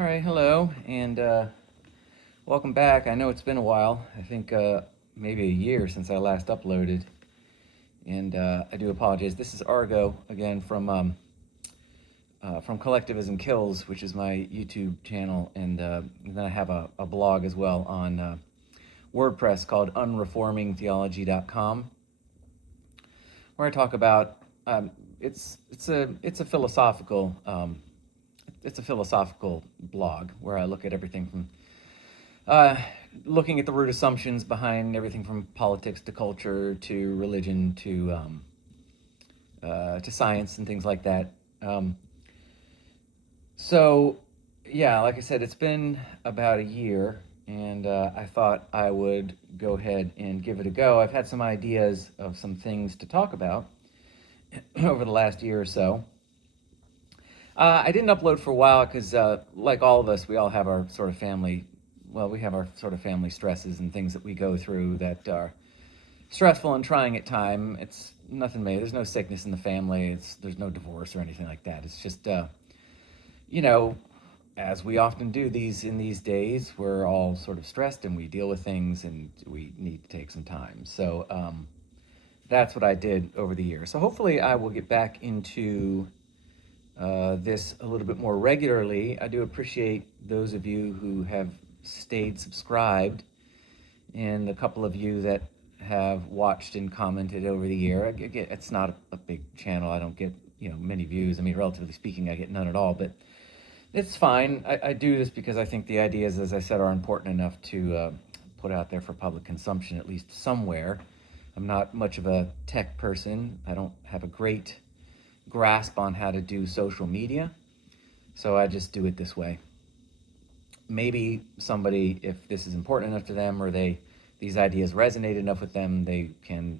All right, hello, and welcome back. I know it's been a while. I think maybe a year since I last uploaded, and I do apologize. This is Argo again from Collectivism Kills, which is my YouTube channel, and then I have a blog as well on WordPress called unreformingtheology.com, where I talk about it's a philosophical it's a philosophical blog where I look at everything from looking at the root assumptions behind everything from politics to culture to religion to science and things like that. So, yeah, like I said, it's been about a year, and I thought I would go ahead and give it a go. I've had some ideas of some things to talk about over the last year or so. I didn't upload for a while because, like all of us, we all have our sort of family. Well, we have our sort of family stresses and things that we go through that are stressful and trying at time. It's nothing major. There's no sickness in the family. There's no divorce or anything like that. It's just, you know, as we often do in these days, we're all sort of stressed and we deal with things and we need to take some time. So that's what I did over the year. So hopefully I will get back into this a little bit more regularly. I do appreciate those of you who have stayed subscribed and a couple of you that have watched and commented over the year. It's not a big channel. I don't get many views. I mean, relatively speaking, I get none at all, but it's fine. I do this because I think the ideas, as I said, are important enough to put out there for public consumption, at least somewhere. I'm not much of a tech person. I don't have a great grasp on how to do social media, so I just do it this way. Maybe somebody, if this is important enough to them or these ideas resonate enough with them, they can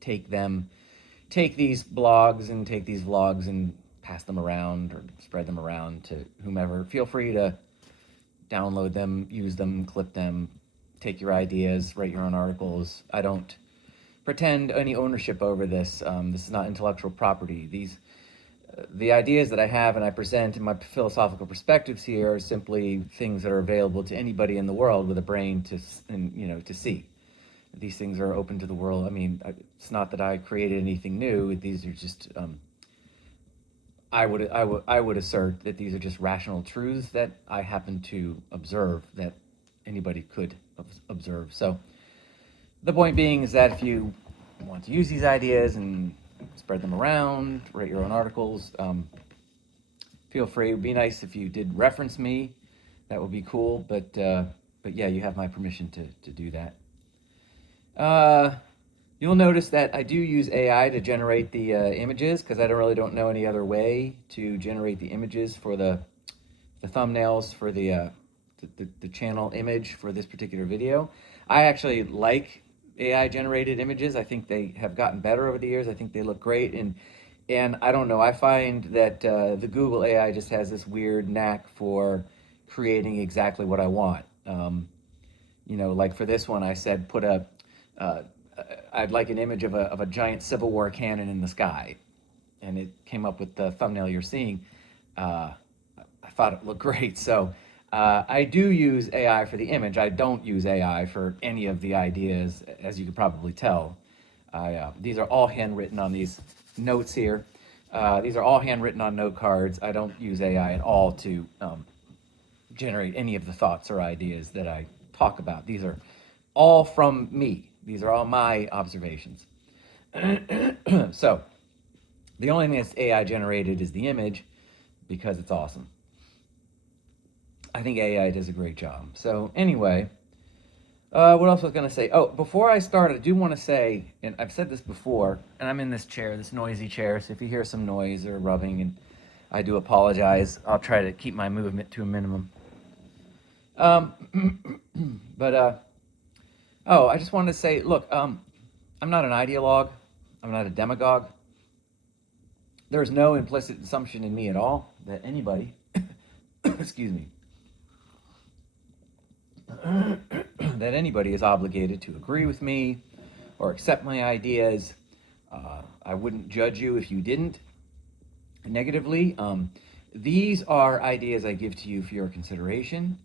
take these blogs and take these vlogs and pass them around or spread them around to whomever. Feel free to download them, use them, clip them, take your ideas, write your own articles. I don't pretend any ownership over this. This is not intellectual property. The ideas that I have and I present in my philosophical perspectives here are simply things that are available to anybody in the world with a brain to see. These things are open to the world. I mean, it's not that I created anything new. These are just I would assert that these are just rational truths that I happen to observe that anybody could observe. So the point being is that if you want to use these ideas and spread them around, write your own articles, feel free. It would be nice if you did reference me. That would be cool. But yeah, you have my permission to do that. You'll notice that I do use AI to generate the images because I don't know any other way to generate the images for the thumbnails for the channel image for this particular video. I actually like AI generated images. I think they have gotten better over the years. I think they look great, and I don't know. I find that the Google AI just has this weird knack for creating exactly what I want. Like for this one, I said I'd like an image of a giant Civil War cannon in the sky, and it came up with the thumbnail you're seeing. I thought it looked great, so I do use AI for the image. I don't use AI for any of the ideas, as you could probably tell. These are all handwritten on these notes here. These are all handwritten on note cards. I don't use AI at all to generate any of the thoughts or ideas that I talk about. These are all from me. These are all my observations. So the only thing that's AI generated is the image because it's awesome. I think AI does a great job. So anyway, what else was I going to say? Oh, before I start, I do want to say, and I've said this before, and I'm in this chair, this noisy chair, so if you hear some noise or rubbing, and I do apologize. I'll try to keep my movement to a minimum. I just wanted to say, look, I'm not an ideologue. I'm not a demagogue. There's no implicit assumption in me at all that anybody, excuse me, that anybody is obligated to agree with me or accept my ideas. I wouldn't judge you if you didn't negatively. These are ideas I give to you for your consideration,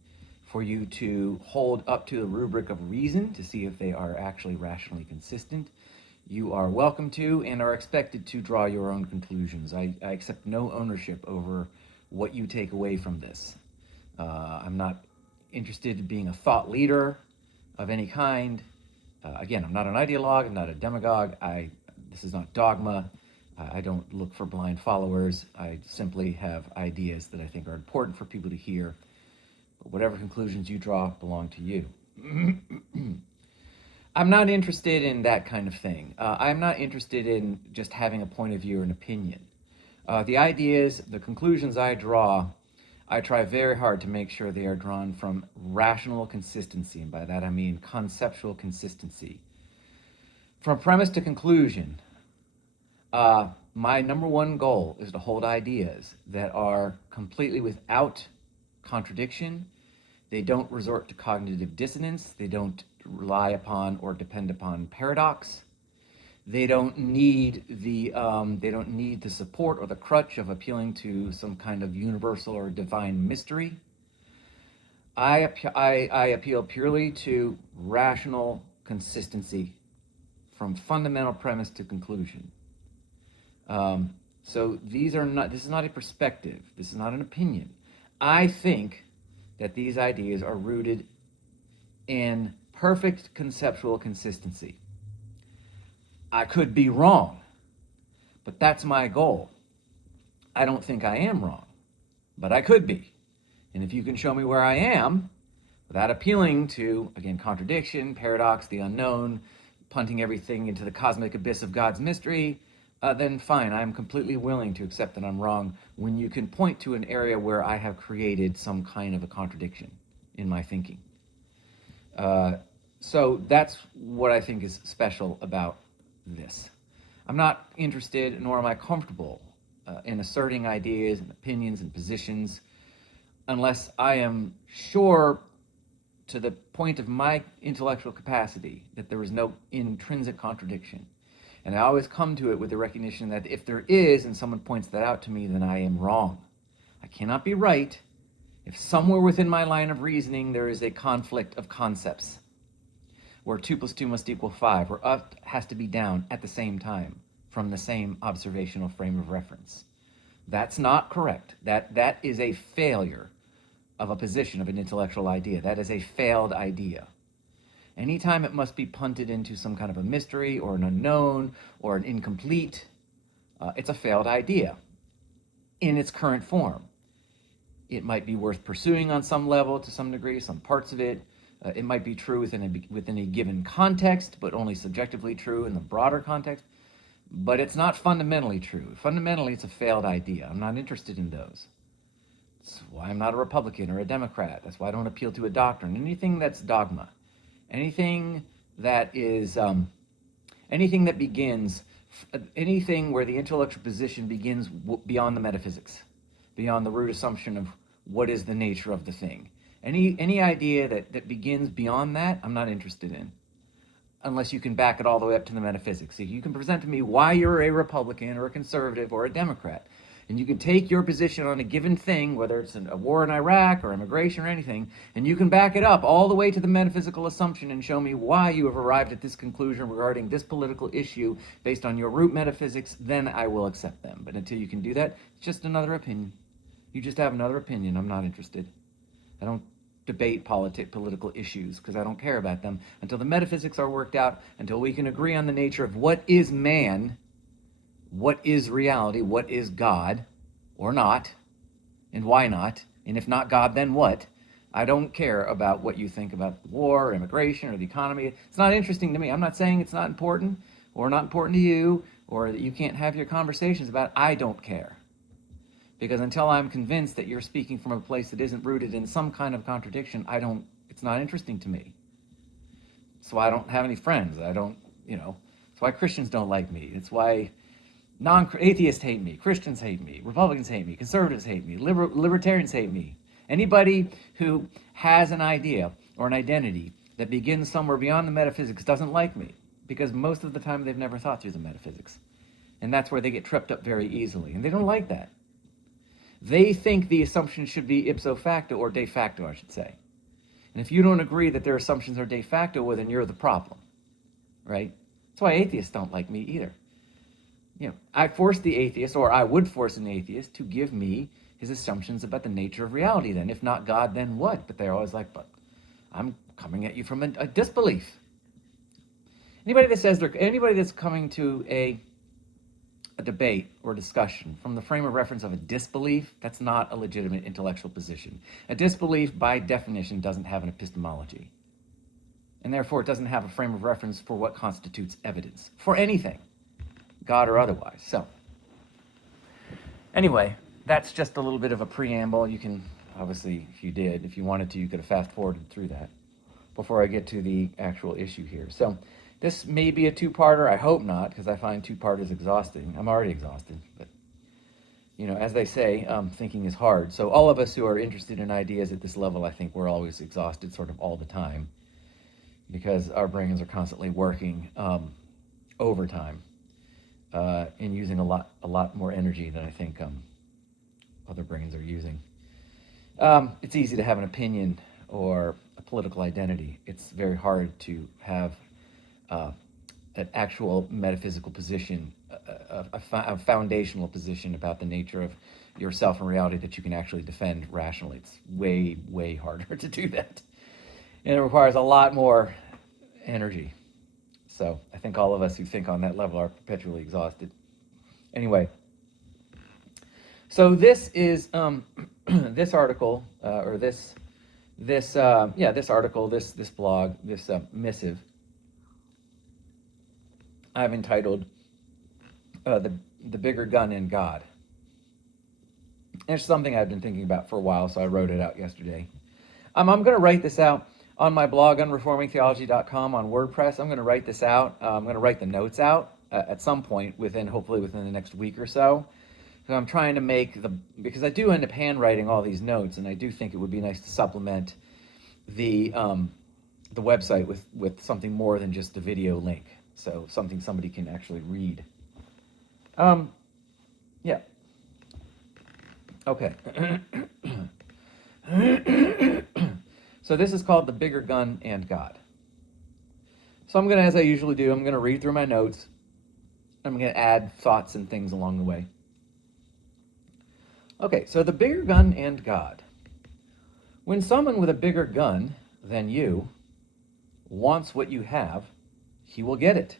for you to hold up to the rubric of reason to see if they are actually rationally consistent. You are welcome to and are expected to draw your own conclusions. I accept no ownership over what you take away from this. I'm not interested in being a thought leader of any kind. Again, I'm not an ideologue, I'm not a demagogue. This is not dogma. I don't look for blind followers. I simply have ideas that I think are important for people to hear. But whatever conclusions you draw belong to you. I'm not interested in that kind of thing. I'm not interested in just having a point of view or an opinion. The ideas, the conclusions I draw, I try very hard to make sure they are drawn from rational consistency, and by that I mean conceptual consistency. From premise to conclusion, my number one goal is to hold ideas that are completely without contradiction. They don't resort to cognitive dissonance. They don't rely upon or depend upon paradox. They don't need the support or the crutch of appealing to some kind of universal or divine mystery. I appeal purely to rational consistency from fundamental premise to conclusion. So this is not a perspective. This is not an opinion. I think that these ideas are rooted in perfect conceptual consistency. I could be wrong, but that's my goal. I don't think I am wrong, but I could be. And if you can show me where I am, without appealing to, again, contradiction, paradox, the unknown, punting everything into the cosmic abyss of God's mystery, then fine, I'm completely willing to accept that I'm wrong when you can point to an area where I have created some kind of a contradiction in my thinking. So that's what I think is special about this. I'm not interested, nor am I comfortable in asserting ideas and opinions and positions unless I am sure to the point of my intellectual capacity that there is no intrinsic contradiction. And I always come to it with the recognition that if there is, and someone points that out to me, then I am wrong. I cannot be right if somewhere within my line of reasoning there is a conflict of concepts, where 2 + 2 must equal 5, where up has to be down at the same time from the same observational frame of reference. That's not correct. That is a failure of a position, of an intellectual idea. That is a failed idea. Anytime it must be punted into some kind of a mystery or an unknown or an incomplete, it's a failed idea in its current form. It might be worth pursuing on some level, to some degree, some parts of it. It might be true within a given context, but only subjectively true in the broader context. But it's not fundamentally true. Fundamentally, it's a failed idea. I'm not interested in those. That's why I'm not a Republican or a Democrat. That's why I don't appeal to a doctrine. Anything that's dogma, anything that is, anything that begins, anything where the intellectual position begins beyond the metaphysics, beyond the root assumption of what is the nature of the thing. Any idea that begins beyond that, I'm not interested in, unless you can back it all the way up to the metaphysics. So you can present to me why you're a Republican or a conservative or a Democrat, and you can take your position on a given thing, whether it's a war in Iraq or immigration or anything, and you can back it up all the way to the metaphysical assumption and show me why you have arrived at this conclusion regarding this political issue based on your root metaphysics, then I will accept them. But until you can do that, it's just another opinion. You just have another opinion. I'm not interested. I don't debate political issues because I don't care about them until the metaphysics are worked out, until we can agree on the nature of what is man, what is reality, what is God, or not, and why not, and if not God, then what? I don't care about what you think about war, or immigration, or the economy. It's not interesting to me. I'm not saying it's not important, or not important to you, or that you can't have your conversations about it. I don't care. Because until I'm convinced that you're speaking from a place that isn't rooted in some kind of contradiction, it's not interesting to me. That's why I don't have any friends. It's why Christians don't like me. It's why atheists hate me, Christians hate me, Republicans hate me, conservatives hate me, libertarians hate me. Anybody who has an idea or an identity that begins somewhere beyond the metaphysics doesn't like me, because most of the time they've never thought through the metaphysics. And that's where they get tripped up very easily. And they don't like that. They think the assumption should be ipso facto, or de facto, I should say. And if you don't agree that their assumptions are de facto, well, then you're the problem, right? That's why atheists don't like me either. I force the atheist, or I would force an atheist, to give me his assumptions about the nature of reality then. If not God, then what? But they're always like, but I'm coming at you from a disbelief. Anybody that's coming to a debate or discussion from the frame of reference of a disbelief, that's not a legitimate intellectual position. A disbelief, by definition, doesn't have an epistemology. And therefore, it doesn't have a frame of reference for what constitutes evidence for anything, God or otherwise. So, anyway, that's just a little bit of a preamble. You can, obviously, if you wanted to, you could have fast-forwarded through that before I get to the actual issue here. So, this may be a two-parter. I hope not, because I find two-parters exhausting. I'm already exhausted, but, as they say, thinking is hard. So all of us who are interested in ideas at this level, I think we're always exhausted sort of all the time, because our brains are constantly working overtime and using a lot more energy than I think other brains are using. It's easy to have an opinion or a political identity. It's very hard to have an actual metaphysical position, a foundational position about the nature of yourself and reality that you can actually defend rationally. It's way, way harder to do that. And it requires a lot more energy. So I think all of us who think on that level are perpetually exhausted. Anyway, so this is this article, or this article, this blog, this missive, I've entitled the Bigger Gun and God. And it's something I've been thinking about for a while, so I wrote it out yesterday. I'm going to write this out on my blog, unreformingtheology.com, on WordPress. I'm going to write this out. I'm going to write the notes out at some point, hopefully within the next week or so. So I'm trying to because I do end up handwriting all these notes, and I do think it would be nice to supplement the website with something more than just the video link. So something somebody can actually read. Yeah. Okay. So this is called The Bigger Gun and God. So I'm going to, as I usually do, I'm going to read through my notes. I'm going to add thoughts and things along the way. Okay, so the bigger gun and God. When someone with a bigger gun than you wants what you have, he will get it.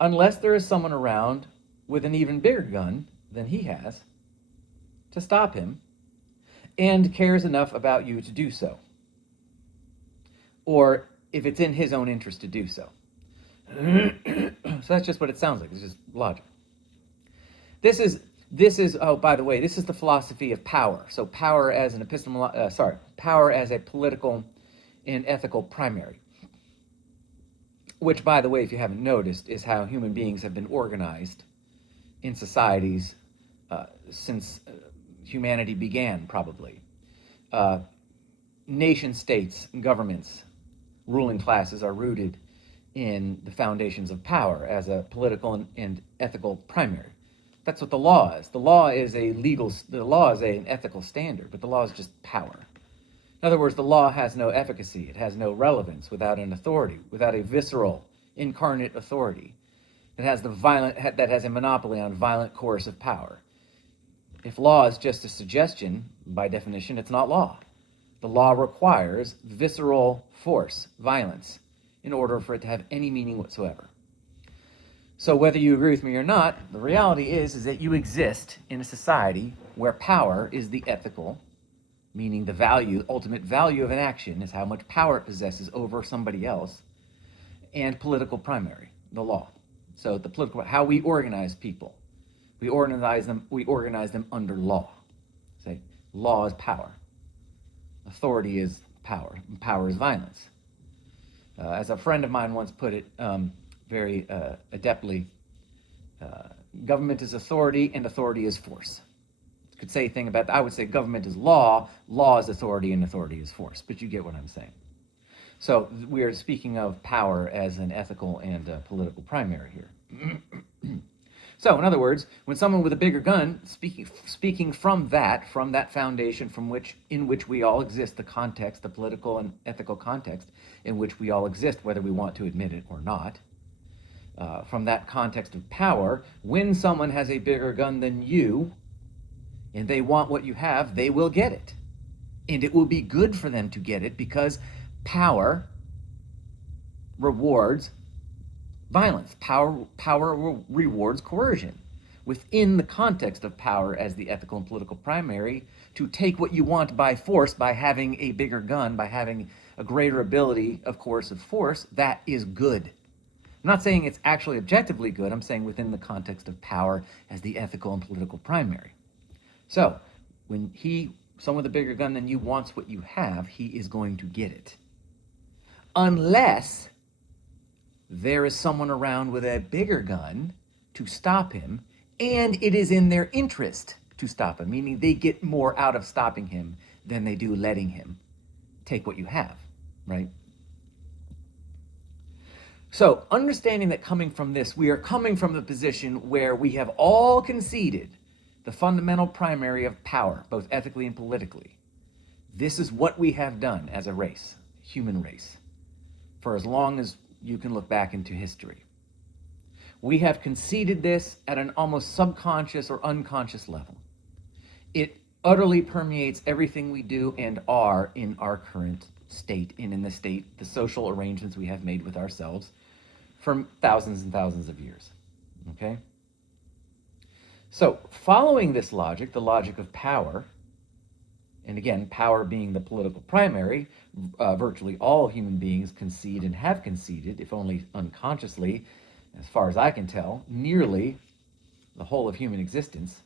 Unless there is someone around with an even bigger gun than he has to stop him and cares enough about you to do so. Or if it's in his own interest to do so. So that's just what it sounds like. It's just logic. This is, oh, by the way, this is the philosophy of power. So power as power as a political and ethical primary. Which, by the way, if you haven't noticed, is how human beings have been organized in societies since humanity began, probably. Nation states, governments, ruling classes are rooted in the foundations of power as a political and ethical primary. That's what the law is. The law is an ethical standard, but the law is just power. In other words, the law has no efficacy. It has no relevance without an authority, without a visceral, incarnate authority that has a monopoly on violent, coercive power. If law is just a suggestion, by definition, it's not law. The law requires visceral force, violence, in order for it to have any meaning whatsoever. So whether you agree with me or not, the reality is that you exist in a society where power is the ethical, meaning the ultimate value of an action is how much power it possesses over somebody else, and political primary, the law. So the political, how we organize people. We organize them under law. Say, law is power. Authority is power. And power is violence. As a friend of mine once put it very adeptly, government is authority and authority is force. Could say a thing about that. I would say government is law is authority, and authority is force. But you get what I'm saying. So we are speaking of power as an ethical and political primary here. So, in other words, when someone with a bigger gun, speaking from that foundation in which we all exist, the context, the political and ethical context in which we all exist, whether we want to admit it or not, from that context of power, when someone has a bigger gun than you, and they want what you have, they will get it. And it will be good for them to get it because power rewards violence. Power rewards coercion. Within the context of power as the ethical and political primary, to take what you want by force, by having a bigger gun, by having a greater ability of coercive force, that is good. I'm not saying it's actually objectively good. I'm saying within the context of power as the ethical and political primary. So, when someone with a bigger gun than you wants what you have, he is going to get it. Unless there is someone around with a bigger gun to stop him, and it is in their interest to stop him, meaning they get more out of stopping him than they do letting him take what you have, right? So, understanding that coming from this, we are coming from the position where we have all conceded the fundamental primary of power, both ethically and politically. This is what we have done as a race, human race, for as long as you can look back into history. We have conceded this at an almost subconscious or unconscious level. It utterly permeates everything we do and are in our current state, and in the social arrangements we have made with ourselves for thousands and thousands of years. Okay? So, following this logic, the logic of power, and again, power being the political primary, virtually all human beings concede and have conceded, if only unconsciously, as far as I can tell, nearly the whole of human existence.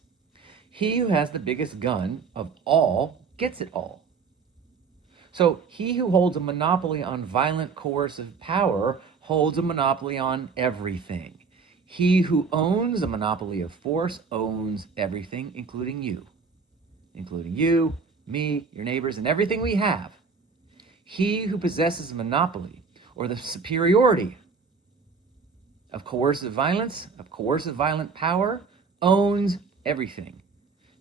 He who has the biggest gun of all gets it all. So he who holds a monopoly on violent coercive power holds a monopoly on everything. He who owns a monopoly of force owns everything, including you, me, your neighbors, and everything we have. He who possesses a monopoly or the superiority of coercive violence, of coercive violent power, owns everything.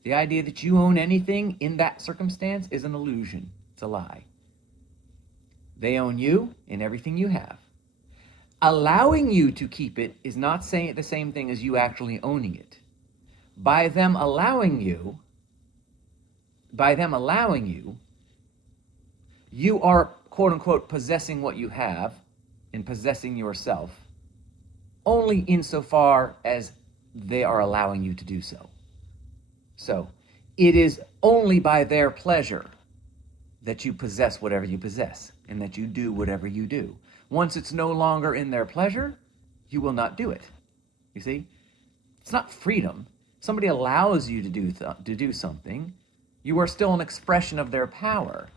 The idea that you own anything in that circumstance is an illusion. It's a lie. They own you and everything you have. Allowing you to keep it is not saying the same thing as you actually owning it. By them allowing you, you are, quote unquote, possessing what you have and possessing yourself only insofar as they are allowing you to do so. So, it is only by their pleasure that you possess whatever you possess and that you do whatever you do. Once it's no longer in their pleasure, you will not do it. You see? It's not freedom. Somebody allows you to do something, you are still an expression of their power.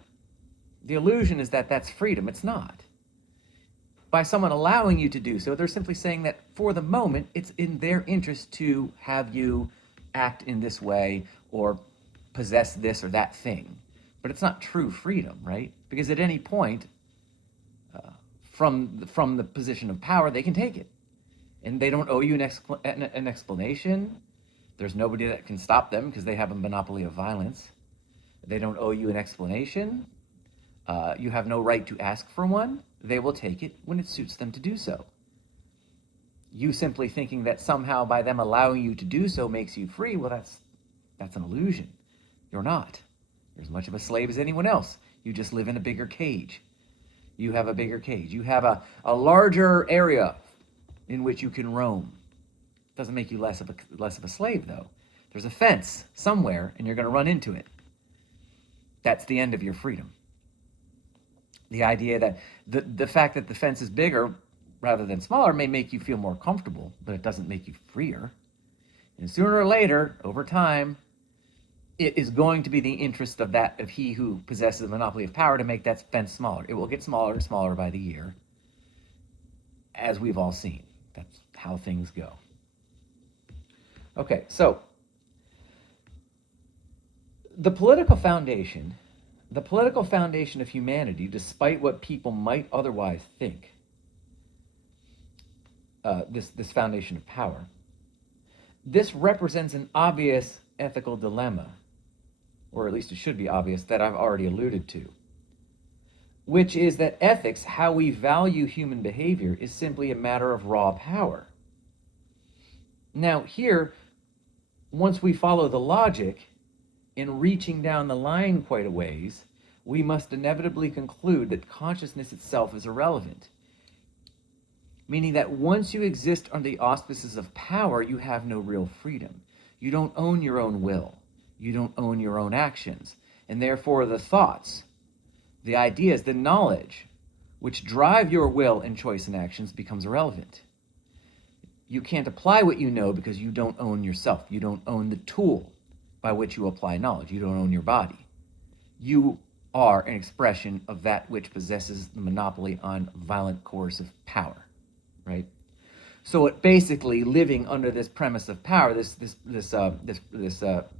The illusion is that that's freedom. It's not. By someone allowing you to do so, they're simply saying that for the moment, it's in their interest to have you act in this way or possess this or that thing. But it's not true freedom, right? Because at any point, from the position of power, they can take it. And they don't owe you an explanation. There's nobody that can stop them because they have a monopoly of violence. They don't owe you an explanation. You have no right to ask for one. They will take it when it suits them to do so. You simply thinking that somehow by them allowing you to do so makes you free, well, that's an illusion. You're not. You're as much of a slave as anyone else. You just live in a bigger cage. You have a bigger cage. You have a larger area in which you can roam. Doesn't make you less of a slave, though. There's a fence somewhere, and you're going to run into it. That's the end of your freedom. The idea that the fact that the fence is bigger rather than smaller may make you feel more comfortable, but it doesn't make you freer. And sooner or later, over time, it is going to be the interest of he who possesses the monopoly of power to make that fence smaller. It will get smaller and smaller by the year, as we've all seen. That's how things go. Okay, so the political foundation of humanity, despite what people might otherwise think, this foundation of power, this represents an obvious ethical dilemma, or at least it should be obvious, that I've already alluded to, which is that ethics, how we value human behavior, is simply a matter of raw power. Now, here, once we follow the logic, in reaching down the line quite a ways, we must inevitably conclude that consciousness itself is irrelevant. Meaning that once you exist under the auspices of power, you have no real freedom. You don't own your own will. You don't own your own actions. And therefore the thoughts, the ideas, the knowledge, which drive your will and choice and actions becomes irrelevant. You can't apply what you know because you don't own yourself. You don't own the tool by which you apply knowledge. You don't own your body. You are an expression of that which possesses the monopoly on violent coercive power. Right, so it basically living under this premise of power, this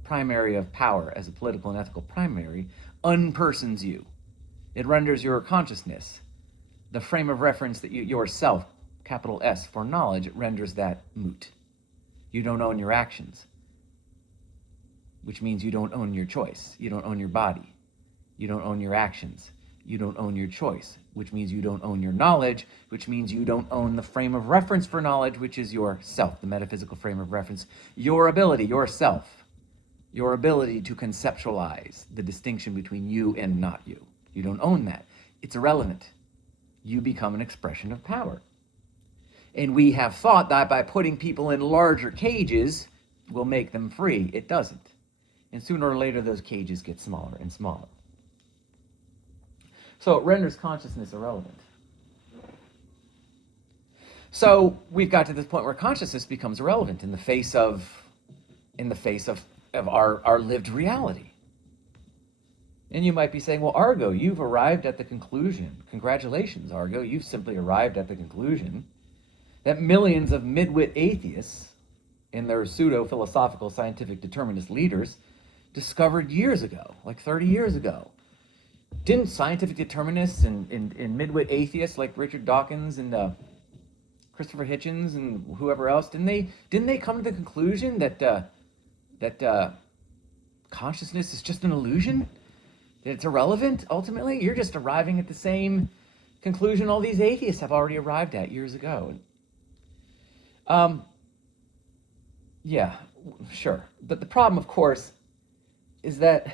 primary of power as a political and ethical primary, unpersons you. It renders your consciousness, the frame of reference that yourself, capital S for knowledge, it renders that moot. You don't own your actions, which means you don't own your choice. You don't own your body. You don't own your actions. You don't own your choice, which means you don't own your knowledge, which means you don't own the frame of reference for knowledge, which is your self, the metaphysical frame of reference, your ability, yourself, your ability to conceptualize the distinction between you and not you. You don't own that. It's irrelevant. You become an expression of power. And we have thought that by putting people in larger cages will make them free. It doesn't. And sooner or later, those cages get smaller and smaller. So it renders consciousness irrelevant. So we've got to this point where consciousness becomes irrelevant in the face of our lived reality. And you might be saying, well, Argo, you've arrived at the conclusion. Congratulations, Argo, you've simply arrived at the conclusion that millions of midwit atheists and their pseudo-philosophical scientific determinist leaders discovered years ago, like 30 years ago. Didn't scientific determinists and midwit atheists like Richard Dawkins and Christopher Hitchens and whoever else, didn't they come to the conclusion that consciousness is just an illusion? That it's irrelevant, ultimately? You're just arriving at the same conclusion all these atheists have already arrived at years ago. Yeah, sure. But the problem, of course, is that,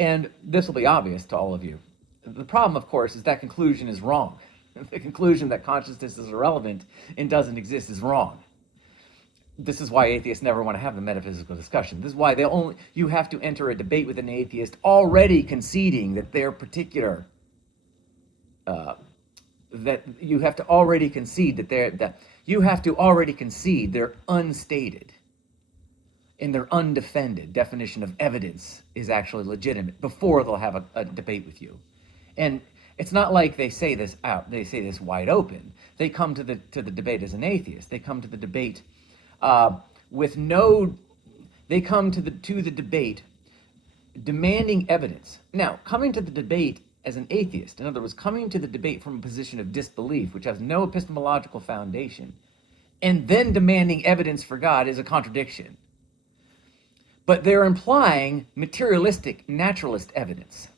and this will be obvious to all of you, the problem, of course, is that conclusion is wrong. The conclusion that consciousness is irrelevant and doesn't exist is wrong. This is why atheists never want to have the metaphysical discussion. This is why you have to enter a debate with an atheist already conceding that their particular, that you have to already concede their unstated and their undefended definition of evidence is actually legitimate before they'll have a debate with you. And it's not like they say this out, they say this wide open. They come to the debate as an atheist. They come to the debate they come to the debate demanding evidence. Now, coming to the debate as an atheist, in other words, coming to the debate from a position of disbelief, which has no epistemological foundation, and then demanding evidence for God is a contradiction. But they're implying materialistic, naturalist evidence,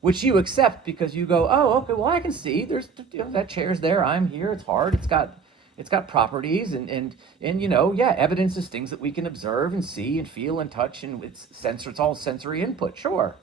which you accept because you go, oh, okay, well, I can see that chair's there, I'm here, it's hard, it's got properties, and evidence is things that we can observe and see and feel and touch, and it's all sensory input, sure.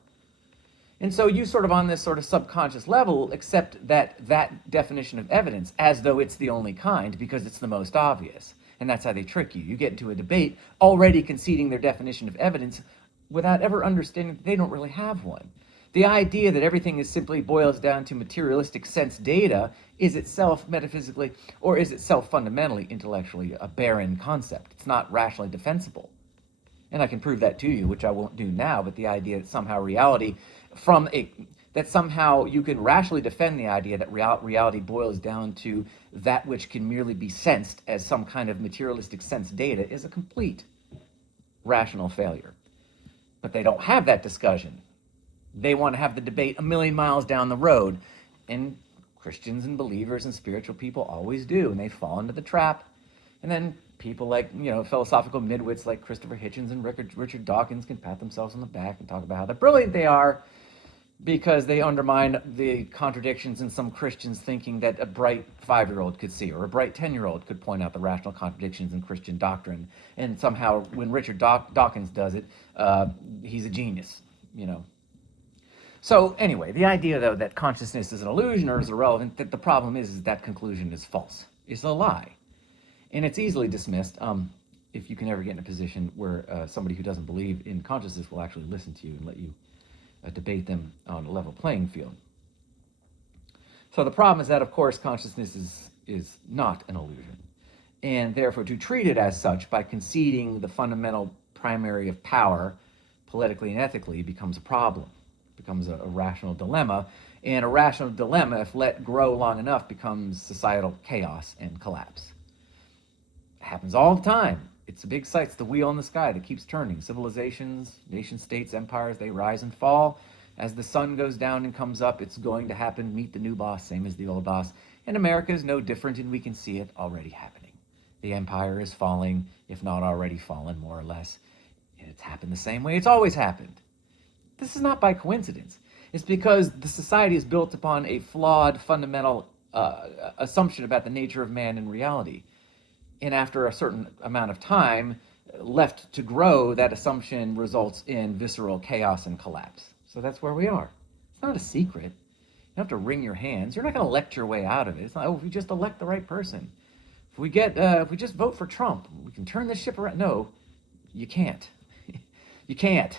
And so you sort of on this sort of subconscious level accept that definition of evidence as though it's the only kind because it's the most obvious. And that's how they trick you. You get into a debate already conceding their definition of evidence without ever understanding that they don't really have one. The idea that everything simply boils down to materialistic sense data is itself metaphysically, or is itself fundamentally intellectually a barren concept. It's not rationally defensible. And I can prove that to you, which I won't do now, but the idea that somehow that somehow you can rationally defend the idea that reality boils down to that which can merely be sensed as some kind of materialistic sense data is a complete rational failure. But they don't have that discussion. They want to have the debate a million miles down the road, and Christians and believers and spiritual people always do, and they fall into the trap, And then people like, philosophical midwits like Christopher Hitchens and Richard Dawkins can pat themselves on the back and talk about how brilliant they are because they undermine the contradictions in some Christians' thinking that a bright 5-year-old could see, or a bright 10-year-old could point out the rational contradictions in Christian doctrine. And somehow, when Richard Dawkins does it, he's a genius, So anyway, the idea, though, that consciousness is an illusion or is irrelevant, that the problem is that conclusion is false. It's a lie. And it's easily dismissed if you can ever get in a position where somebody who doesn't believe in consciousness will actually listen to you and let you debate them on a level playing field. So the problem is that, of course, consciousness is not an illusion. And therefore, to treat it as such by conceding the fundamental primary of power, politically and ethically, becomes a problem, becomes a rational dilemma. And a rational dilemma, if let grow long enough, becomes societal chaos and collapse. It happens all the time. It's a big sight. It's the wheel in the sky that keeps turning. Civilizations, nation states, empires, they rise and fall. As the sun goes down and comes up, it's going to happen. Meet the new boss, same as the old boss. And America is no different, and we can see it already happening. The empire is falling, if not already fallen, more or less. And it's happened the same way it's always happened. This is not by coincidence. It's because the society is built upon a flawed, fundamental assumption about the nature of man and reality. And after a certain amount of time left to grow, that assumption results in visceral chaos and collapse. So that's where we are. It's not a secret. You don't have to wring your hands. You're not going to elect your way out of it. It's not, if we just elect the right person. If we just vote for Trump, we can turn this ship around. No, you can't. You can't.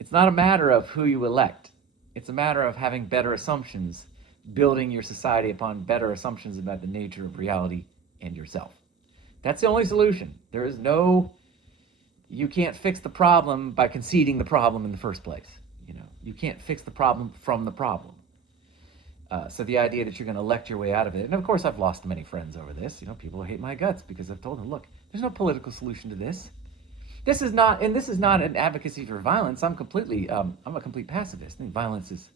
It's not a matter of who you elect. It's a matter of having better assumptions, building your society upon better assumptions about the nature of reality and yourself. That's the only solution. You can't fix the problem by conceding the problem in the first place. You can't fix the problem from the problem. So the idea that you're going to elect your way out of it, and of course I've lost many friends over this. People hate my guts because I've told them, look, there's no political solution to this. This is not an advocacy for violence. I'm a complete pacifist. I think violence is,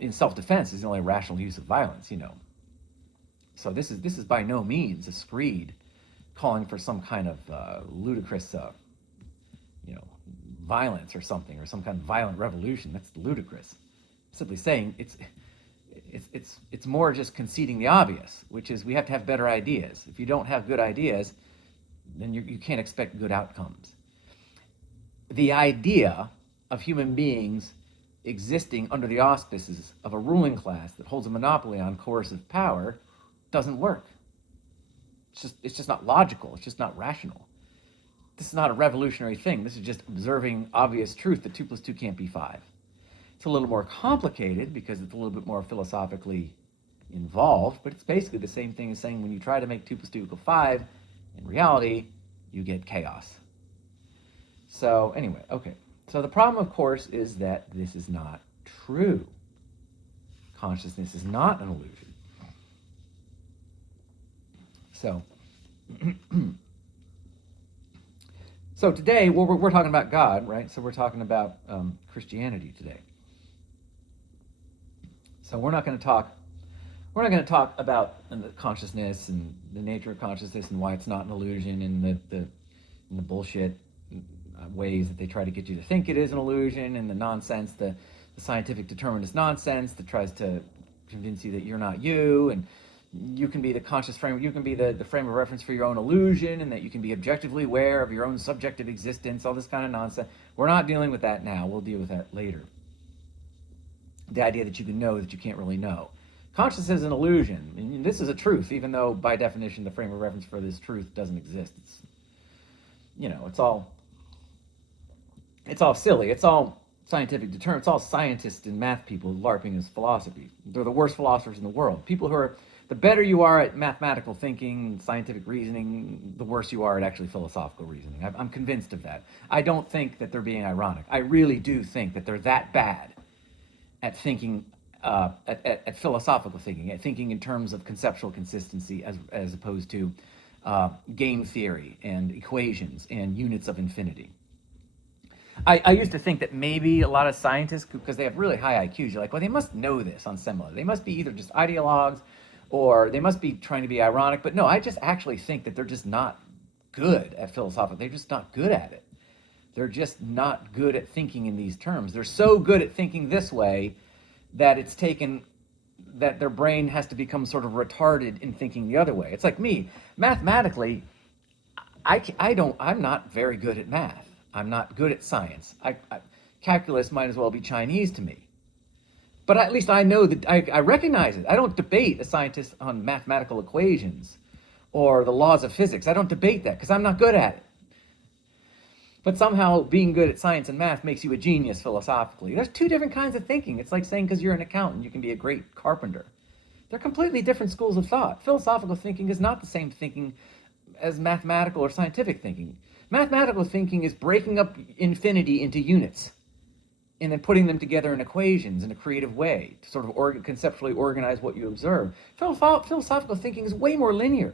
in self-defense, is the only rational use of violence. So this is by no means a screed calling for some kind of ludicrous, violence or something, or some kind of violent revolution. That's ludicrous. I'm simply saying it's more just conceding the obvious, which is we have to have better ideas. If you don't have good ideas, then you can't expect good outcomes. The idea of human beings existing under the auspices of a ruling class that holds a monopoly on coercive power doesn't work. It's just not logical. It's just not rational. This is not a revolutionary thing. This is just observing obvious truth that 2 + 2 can't be 5. It's a little more complicated because it's a little bit more philosophically involved, but it's basically the same thing as saying when you try to make 2 + 2 = 5, in reality, you get chaos. So anyway, okay. So the problem, of course, is that this is not true. Consciousness is not an illusion. So today, we're talking about God, right? So we're talking about Christianity today. So we're not going to talk about consciousness and the nature of consciousness and why it's not an illusion and the bullshit ways that they try to get you to think it is an illusion, and the nonsense, the scientific determinist nonsense that tries to convince you that you're not you, and you can be the conscious frame, you can be the frame of reference for your own illusion, and that you can be objectively aware of your own subjective existence, all this kind of nonsense. We're not dealing with that now. We'll deal with that later. The idea that you can know that you can't really know. Consciousness is an illusion, and this is a truth, even though by definition the frame of reference for this truth doesn't exist. It's all silly. It's all scientific determined. It's all scientists and math people LARPing as philosophy. They're the worst philosophers in the world. People who are, the better you are at mathematical thinking, scientific reasoning, the worse you are at actually philosophical reasoning. I'm convinced of that. I don't think that they're being ironic. I really do think that they're that bad at thinking, at philosophical thinking, at thinking in terms of conceptual consistency as opposed to game theory and equations and units of infinity. I used to think that maybe a lot of scientists, because they have really high IQs, you're like, well, they must know this on some level. They must be either just ideologues or they must be trying to be ironic. But no, I just actually think that they're just not good at philosophy. They're just not good at it. They're just not good at thinking in these terms. They're so good at thinking this way that it's taken that their brain has to become sort of retarded in thinking the other way. It's like me, mathematically, I'm not very good at math. I'm not good at science. Calculus might as well be Chinese to me. But at least I know that I recognize it. I don't debate a scientist on mathematical equations or the laws of physics. I don't debate that because I'm not good at it. But somehow being good at science and math makes you a genius philosophically. There's two different kinds of thinking. It's like saying because you're an accountant, you can be a great carpenter. They're completely different schools of thought. Philosophical thinking is not the same thinking as mathematical or scientific thinking. Mathematical thinking is breaking up infinity into units and then putting them together in equations in a creative way to sort of conceptually organize what you observe. Philosophical thinking is way more linear.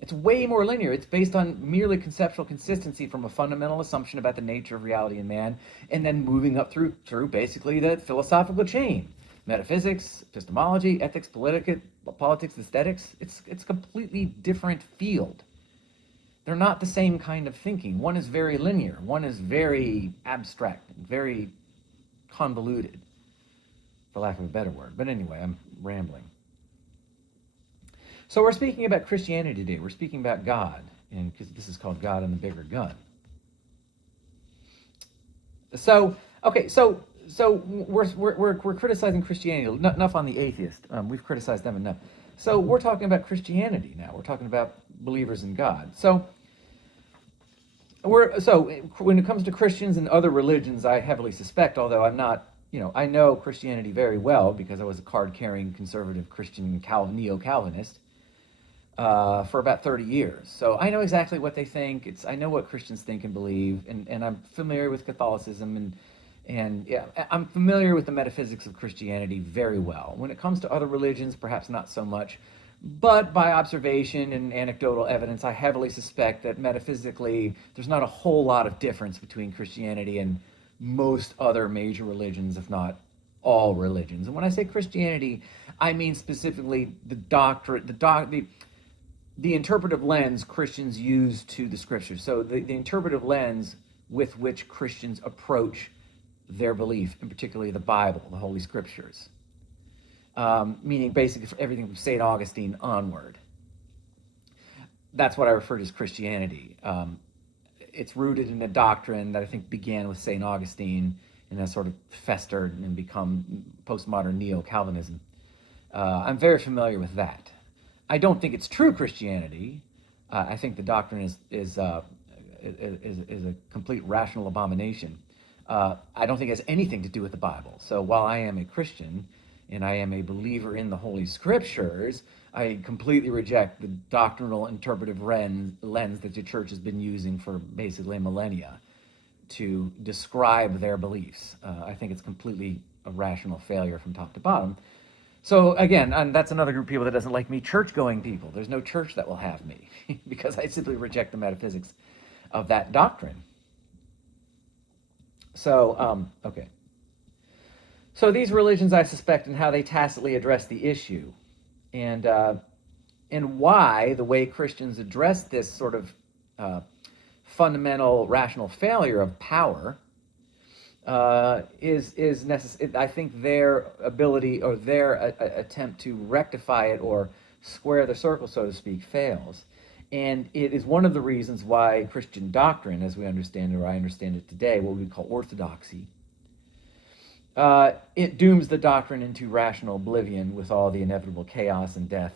It's way more linear. It's based on merely conceptual consistency from a fundamental assumption about the nature of reality and man, and then moving up through basically the philosophical chain. Metaphysics, epistemology, ethics, politics, aesthetics. It's a completely different field. They're not the same kind of thinking. One is very linear. One is very abstract and very convoluted, for lack of a better word. But anyway, I'm rambling. So we're speaking about Christianity today. We're speaking about God, and because this is called God and the Bigger Gun. So we're criticizing Christianity. Enough on the atheist. We've criticized them enough. So we're talking about Christianity now. We're talking about believers in God. So when it comes to Christians and other religions, I heavily suspect, although I'm not, I know Christianity very well because I was a card-carrying conservative Christian neo-Calvinist for about 30 years. So I know exactly what they think. I know what Christians think and believe, and I'm familiar with Catholicism and yeah, I'm familiar with the metaphysics of Christianity very well. When it comes to other religions, perhaps not so much, but by observation and anecdotal evidence, I heavily suspect that metaphysically, there's not a whole lot of difference between Christianity and most other major religions, if not all religions. And when I say Christianity, I mean specifically the doctrine, the interpretive lens Christians use to the scriptures. So the interpretive lens with which Christians approach their belief, and particularly the Bible, the Holy Scriptures. Meaning basically everything from St. Augustine onward. That's what I refer to as Christianity. It's rooted in a doctrine that I think began with St. Augustine and has sort of festered and become postmodern neo-Calvinism. I'm very familiar with that. I don't think it's true Christianity. I think the doctrine is a complete rational abomination. I don't think it has anything to do with the Bible. So while I am a Christian and I am a believer in the Holy Scriptures, I completely reject the doctrinal interpretive lens that the church has been using for basically millennia to describe their beliefs. I think it's completely a rational failure from top to bottom. So again, and that's another group of people that doesn't like me, church-going people. There's no church that will have me because I simply reject the metaphysics of that doctrine. So, okay. So these religions, I suspect, and how they tacitly address the issue, and why the way Christians address this sort of fundamental rational failure of power is necessary. I think their ability or their attempt to rectify it or square the circle, so to speak, fails. And it is one of the reasons why Christian doctrine, as we understand it, or I understand it today, what we call orthodoxy, it dooms the doctrine into rational oblivion with all the inevitable chaos and death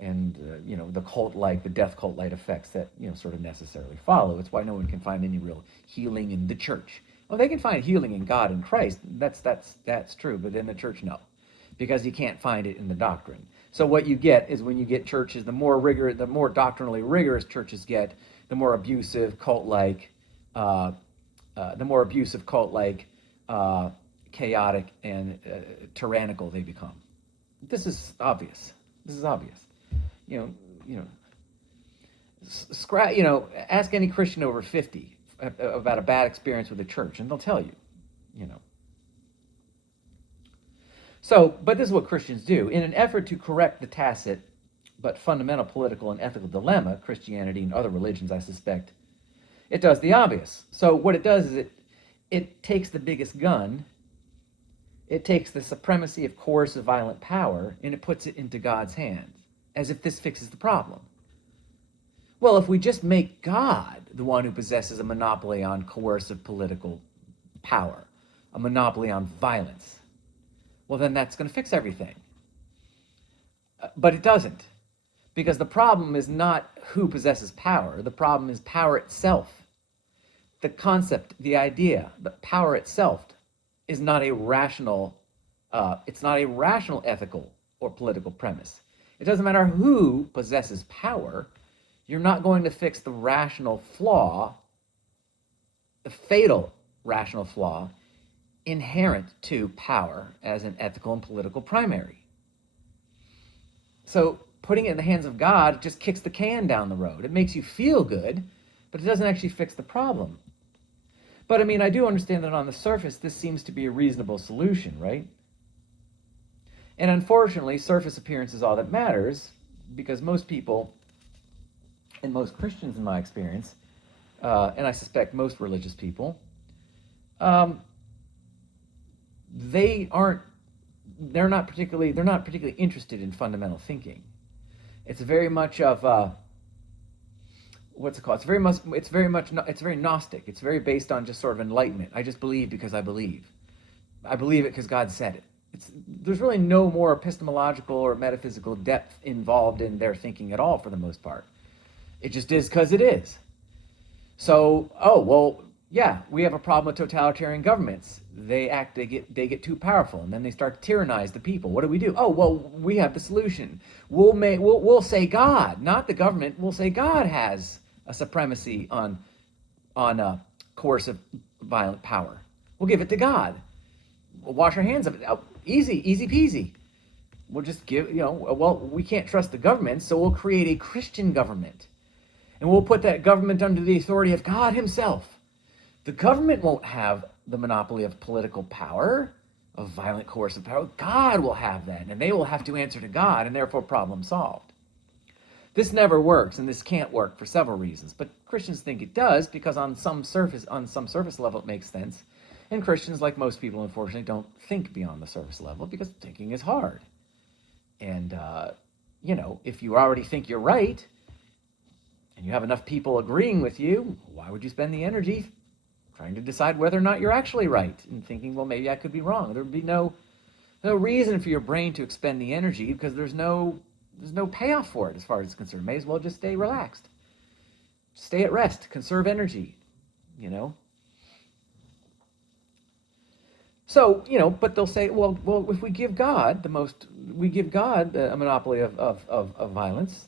and the death cult-like effects that sort of necessarily follow. It's why no one can find any real healing in the church. Well, they can find healing in God and Christ. That's true, but in the church, no, because you can't find it in the doctrine. So what you get is when you get churches, the more doctrinally rigorous churches get, the more abusive cult-like, chaotic and tyrannical they become. This is obvious. Ask any Christian over 50 about a bad experience with the church, and they'll tell you. So, but this is what Christians do. In an effort to correct the tacit but fundamental political and ethical dilemma, Christianity and other religions, I suspect, it does the obvious. So what it does is it takes the biggest gun, it takes the supremacy of coercive violent power, and it puts it into God's hands, as if this fixes the problem. Well, if we just make God the one who possesses a monopoly on coercive political power, a monopoly on violence, well, then that's going to fix everything. But it doesn't. Because the problem is not who possesses power. The problem is power itself. The concept, the idea, the power itself is not a rational, it's not a rational ethical or political premise. It doesn't matter who possesses power. You're not going to fix the rational flaw, the fatal rational flaw inherent to power as an ethical and political primary. So putting it in the hands of God just kicks the can down the road. It makes you feel good, but it doesn't actually fix the problem. But I mean, I do understand that on the surface, this seems to be a reasonable solution, right? And unfortunately, surface appearance is all that matters, because most people, and most Christians in my experience, and I suspect most religious people, they're not particularly interested in fundamental thinking. It's very much of what's it called? It's very Gnostic. It's very based on just sort of enlightenment. I just believe because I believe. I believe it because God said it. There's really no more epistemological or metaphysical depth involved in their thinking at all for the most part. It just is because it is. So, oh well, yeah, we have a problem with totalitarian governments. They get too powerful, and then they start to tyrannize the people. What do? Oh, well, we have the solution. We'll say God, not the government. We'll say God has a supremacy on coercive violent power. We'll give it to God. We'll wash our hands of it. Oh, easy peasy. We'll just well, we can't trust the government, so we'll create a Christian government. And we'll put that government under the authority of God himself. The government won't have the monopoly of political power, of violent coercive power. God will have that, and they will have to answer to God, and therefore problem solved. This never works, and this can't work for several reasons, but Christians think it does because on some surface level it makes sense, and Christians, like most people, unfortunately, don't think beyond the surface level because thinking is hard. And, if you already think you're right, and you have enough people agreeing with you, why would you spend the energy trying to decide whether or not you're actually right and thinking, well, maybe I could be wrong? There would be no reason for your brain to expend the energy because there's no payoff for it as far as it's concerned. May as well just stay relaxed. Stay at rest. Conserve energy, So, but they'll say, well, if we give God a monopoly of violence,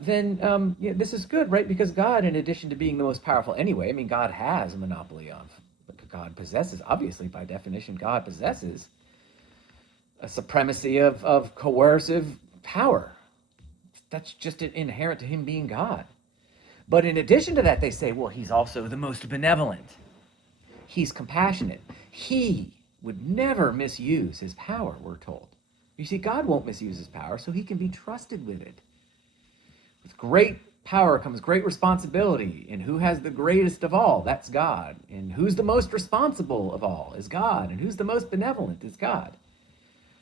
then this is good, right? Because God, in addition to being the most powerful anyway, I mean, God has a monopoly God possesses, obviously, by definition, God possesses a supremacy of coercive power. That's just inherent to him being God. But in addition to that, they say, well, he's also the most benevolent. He's compassionate. He would never misuse his power, we're told. You see, God won't misuse his power, so he can be trusted with it. With great power comes great responsibility. And who has the greatest of all? That's God. And who's the most responsible of all? Is God. And who's the most benevolent? Is God.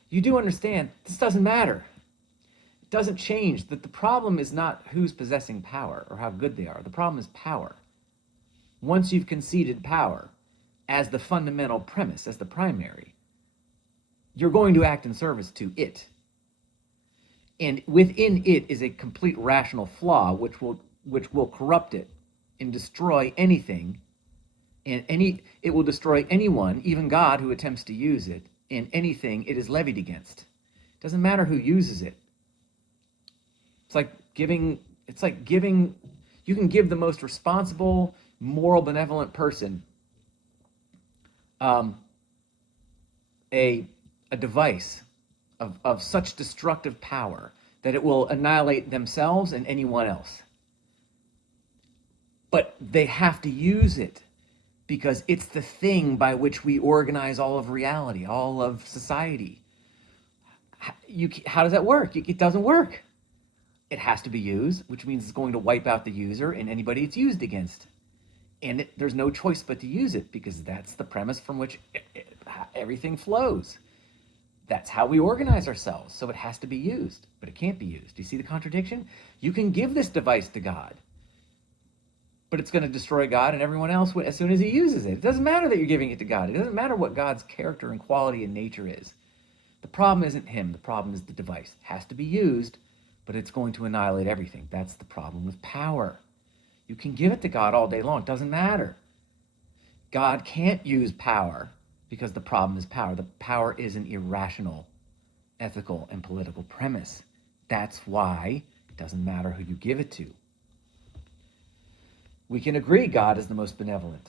You do understand, this doesn't matter. It doesn't change. That the problem is not who's possessing power or how good they are. The problem is power. Once you've conceded power as the fundamental premise, as the primary, you're going to act in service to it. And within it is a complete rational flaw which will corrupt it and destroy anything, and it will destroy anyone, even God, who attempts to use it, and anything it is levied against. It doesn't matter who uses it. It's like giving, you can give the most responsible, moral, benevolent person a device of such destructive power that it will annihilate themselves and anyone else. But they have to use it because it's the thing by which we organize all of reality, all of society. How does that work? It doesn't work. It has to be used, which means it's going to wipe out the user and anybody it's used against. And there's no choice but to use it, because that's the premise from which everything flows. That's how we organize ourselves. So it has to be used, but it can't be used. Do you see the contradiction? You can give this device to God, but it's going to destroy God and everyone else as soon as he uses it. It doesn't matter that you're giving it to God. It doesn't matter what God's character and quality and nature is. The problem isn't him. The problem is the device. It has to be used, but it's going to annihilate everything. That's the problem with power. You can give it to God all day long. It doesn't matter. God can't use power because the problem is power. The power is an irrational ethical and political premise. That's why it doesn't matter who you give it to. We can agree God is the most benevolent.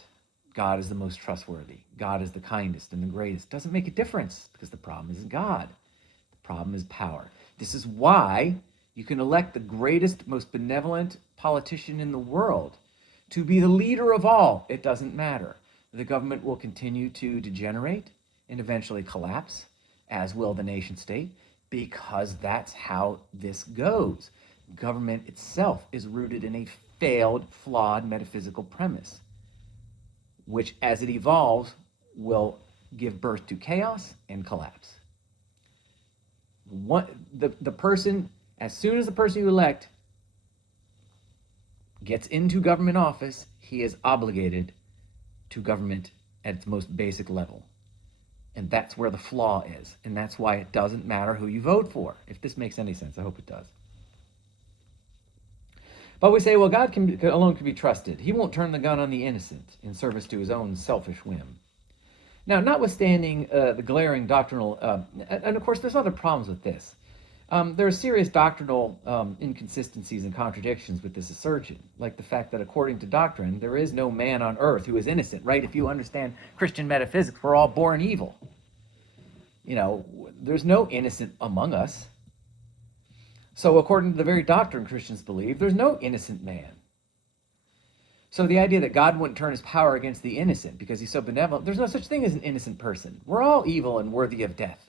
God is the most trustworthy. God is the kindest and the greatest. It doesn't make a difference because the problem isn't God. The problem is power. This is why you can elect the greatest, most benevolent politician in the world to be the leader of all. It doesn't matter. The government will continue to degenerate and eventually collapse, as will the nation state, because that's how this goes. Government itself is rooted in a failed, flawed metaphysical premise, which as it evolves will give birth to chaos and collapse. The person, as soon as the person you elect gets into government office, he is obligated to government at its most basic level. And that's where the flaw is. And that's why it doesn't matter who you vote for. If this makes any sense, I hope it does. But we say, well, God alone can be trusted. He won't turn the gun on the innocent in service to his own selfish whim. Now, notwithstanding the glaring doctrinal, and of course there's other problems with this. There are serious doctrinal inconsistencies and contradictions with this assertion, like the fact that according to doctrine, there is no man on earth who is innocent, right? If you understand Christian metaphysics, we're all born evil. You know, there's no innocent among us. So according to the very doctrine Christians believe, there's no innocent man. So the idea that God wouldn't turn his power against the innocent because he's so benevolent, there's no such thing as an innocent person. We're all evil and worthy of death.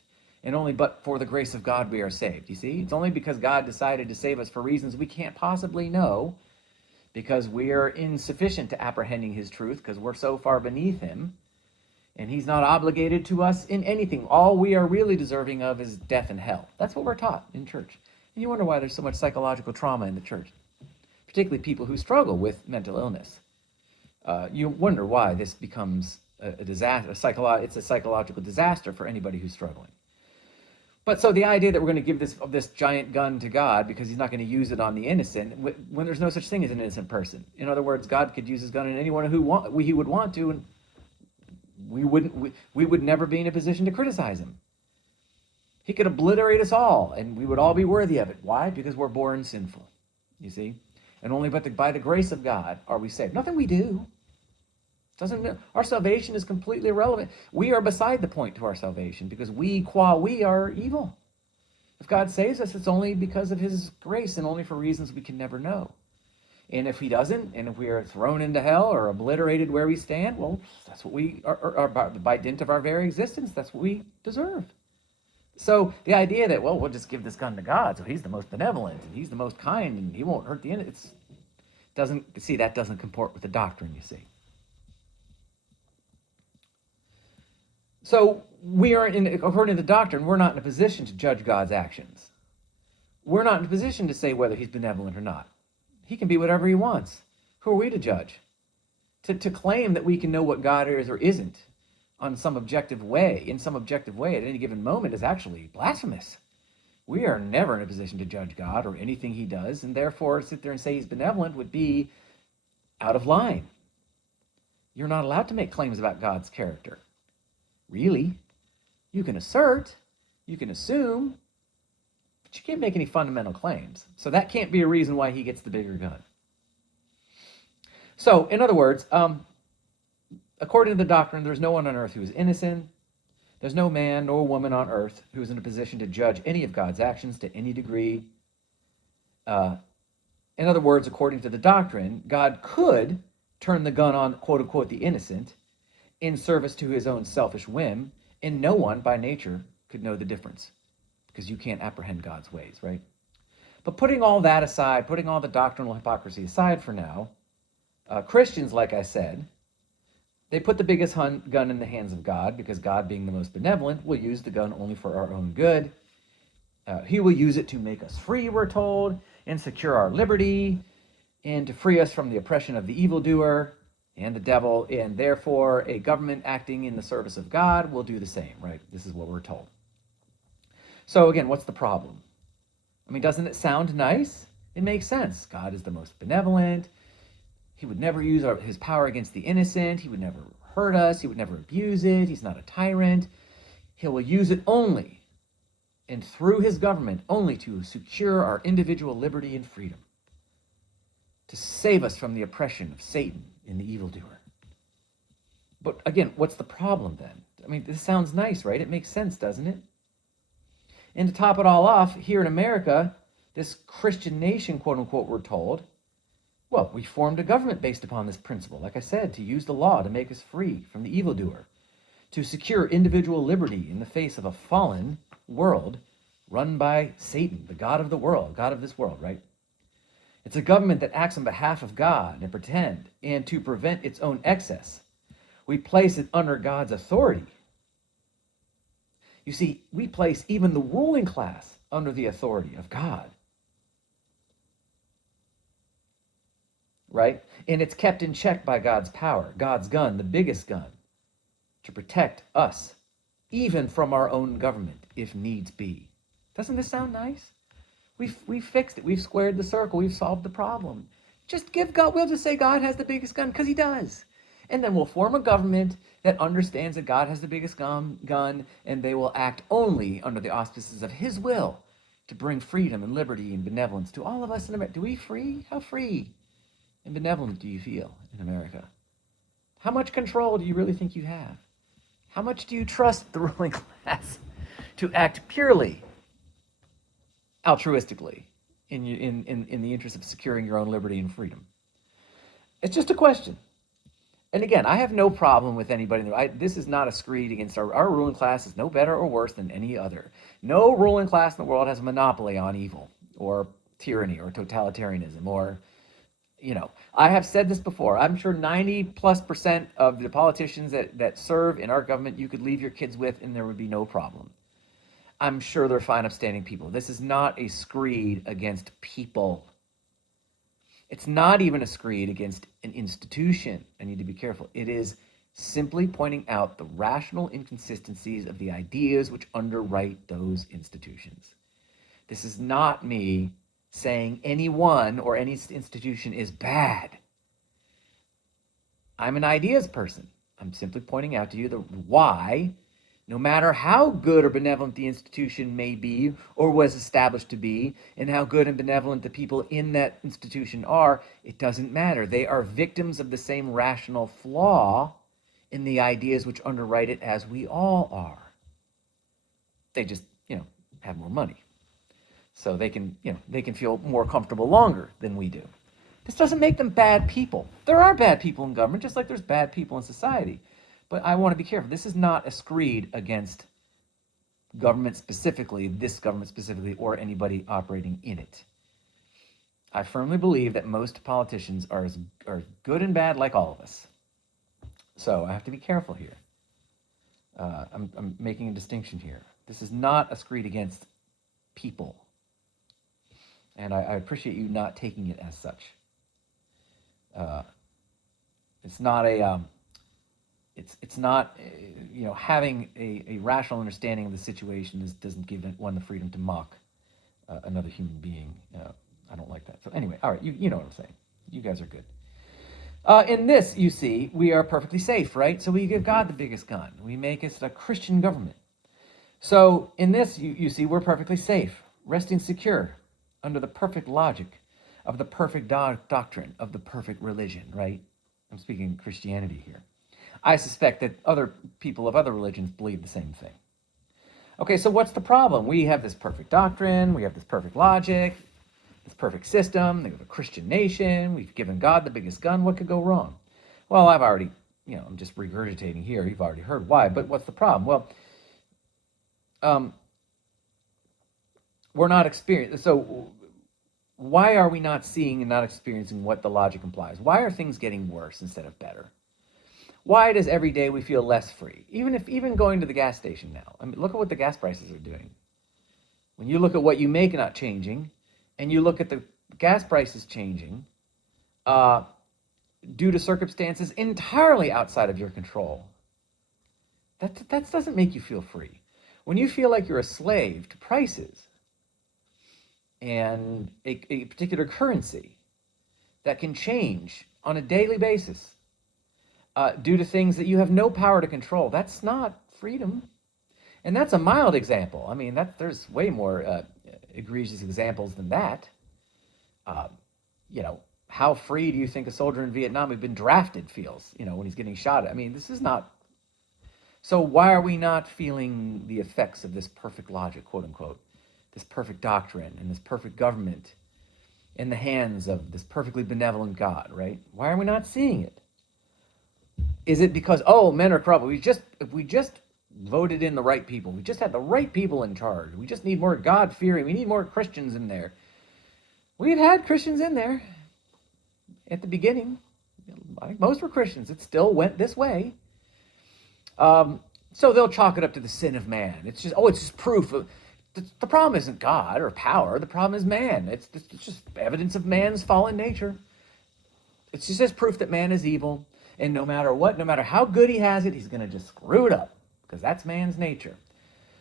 And only but for the grace of God we are saved. You see? It's only because God decided to save us for reasons we can't possibly know, because we are insufficient to apprehending his truth, because we're so far beneath him, and he's not obligated to us in anything. All we are really deserving of is death and hell. That's what we're taught in church. And you wonder why there's so much psychological trauma in the church, particularly people who struggle with mental illness. You wonder why this becomes a disaster. It's a psychological disaster for anybody who's struggling. But so the idea that we're going to give this giant gun to God because he's not going to use it on the innocent, when there's no such thing as an innocent person. In other words, God could use his gun on anyone he would want to, and we would never be in a position to criticize him. He could obliterate us all, and we would all be worthy of it. Why? Because we're born sinful, you see? And only by the grace of God are we saved. Nothing we do. Our salvation is completely irrelevant. We are beside the point to our salvation, because we are evil. If God saves us, it's only because of his grace and only for reasons we can never know. And if he doesn't, and if we are thrown into hell or obliterated where we stand, well, that's what we are by dint of our very existence, that's what we deserve. So the idea that, well, we'll just give this gun to God, so he's the most benevolent and he's the most kind and he won't hurt the innocent, that doesn't comport with the doctrine, you see. So according to the doctrine, we're not in a position to judge God's actions. We're not in a position to say whether he's benevolent or not. He can be whatever he wants. Who are we to judge? To claim that we can know what God is or isn't in some objective way at any given moment is actually blasphemous. We are never in a position to judge God or anything he does, and therefore sit there and say he's benevolent would be out of line. You're not allowed to make claims about God's character. Really. You can assert, you can assume, but you can't make any fundamental claims. So that can't be a reason why he gets the bigger gun. So, in other words, according to the doctrine, there's no one on earth who is innocent. There's no man nor woman on earth who is in a position to judge any of God's actions to any degree. In other words, according to the doctrine, God could turn the gun on, quote unquote, the innocent, in service to his own selfish whim, and no one by nature could know the difference because you can't apprehend God's ways, right? But putting all that aside, putting all the doctrinal hypocrisy aside for now, Christians, like I said, they put the biggest gun in the hands of God because God, being the most benevolent, will use the gun only for our own good. He will use it to make us free, we're told, and secure our liberty, and to free us from the oppression of the evildoer and the devil, and therefore a government acting in the service of God will do the same, right? This is what we're told. So again, what's the problem? I mean, doesn't it sound nice? It makes sense. God is the most benevolent. He would never use his power against the innocent. He would never hurt us. He would never abuse it. He's not a tyrant. He will use it only, and through his government, only to secure our individual liberty and freedom, to save us from the oppression of Satan and the evildoer. But again, what's the problem then? I mean, this sounds nice, right? It makes sense, doesn't it? And to top it all off, here in America, this Christian nation, quote unquote, we're told, well, we formed a government based upon this principle, like I said, to use the law to make us free from the evildoer, to secure individual liberty in the face of a fallen world run by Satan, the God of the world, God of this world, right? It's a government that acts on behalf of God and to prevent its own excess. We place it under God's authority. You see, we place even the ruling class under the authority of God. Right? And it's kept in check by God's power, God's gun, the biggest gun, to protect us, even from our own government, if needs be. Doesn't this sound nice? We've fixed it. We've squared the circle. We've solved the problem. Just give God, we'll just say God has the biggest gun, because he does. And then we'll form a government that understands that God has the biggest gun, and they will act only under the auspices of his will to bring freedom and liberty and benevolence to all of us in America. Do we free? How free and benevolent do you feel in America? How much control do you really think you have? How much do you trust the ruling class to act purely altruistically in the interest of securing your own liberty and freedom? It's just a question. And again, I have no problem with anybody. This is not a screed against our ruling class is no better or worse than any other. No ruling class in the world has a monopoly on evil or tyranny or totalitarianism or, I have said this before. I'm sure 90+% of the politicians that serve in our government, you could leave your kids with and there would be no problem. I'm sure they're fine, upstanding people. This is not a screed against people. It's not even a screed against an institution. I need to be careful. It is simply pointing out the rational inconsistencies of the ideas which underwrite those institutions. This is not me saying anyone or any institution is bad. I'm an ideas person. I'm simply pointing out to you the why, no matter how good or benevolent the institution may be or was established to be, and how good and benevolent the people in that institution are, it doesn't matter. They are victims of the same rational flaw in the ideas which underwrite it as we all are. They just, have more money. So they can feel more comfortable longer than we do. This doesn't make them bad people. There are bad people in government, just like there's bad people in society. But I want to be careful. This is not a screed against government specifically, this government specifically, or anybody operating in it. I firmly believe that most politicians are good and bad like all of us. So I have to be careful here. I'm making a distinction here. This is not a screed against people. And I appreciate you not taking it as such. It's not a... It's not, having a rational understanding of the situation doesn't give one the freedom to mock another human being. I don't like that. So anyway, all right, you know what I'm saying. You guys are good. In this, you see, we are perfectly safe, right? So we give God the biggest gun. We make it a Christian government. So in this, you see, we're perfectly safe, resting secure under the perfect logic of the perfect doctrine of the perfect religion, right? I'm speaking Christianity here. I suspect that other people of other religions believe the same thing. Okay, so what's the problem? We have this perfect doctrine, we have this perfect logic, this perfect system, we have a Christian nation, we've given God the biggest gun. What could go wrong? Well, I've already I'm just regurgitating here. You've already heard why, but what's the problem? Well, um, we're not experiencing. So why are we not seeing and not experiencing what the logic implies? Why are things getting worse instead of better? Why does every day we feel less free? Even going to the gas station now. I mean, look at what the gas prices are doing. When you look at what you make not changing, and you look at the gas prices changing, uh, due to circumstances entirely outside of your control, that doesn't make you feel free. When you feel like you're a slave to prices and a particular currency that can change on a daily basis due to things that you have no power to control, that's not freedom. And that's a mild example. I mean, there's way more egregious examples than that. Uh, you know, how free do you think a soldier in Vietnam who's been drafted feels, when he's getting shot at? I mean, this is not. So why are we not feeling the effects of this perfect logic, quote unquote, this perfect doctrine and this perfect government in the hands of this perfectly benevolent God, right? Why are we not seeing it? Is it because, men are corrupt? If we just voted in the right people, we just had the right people in charge, we just need more God-fearing, we need more Christians in there. We've had Christians in there at the beginning. I think most were Christians. It still went this way. So they'll chalk it up to the sin of man. It's just proof of, the problem isn't God or power. The problem is man. It's just evidence of man's fallen nature. It's just proof that man is evil. And no matter what, no matter how good he has it, he's going to just screw it up because that's man's nature.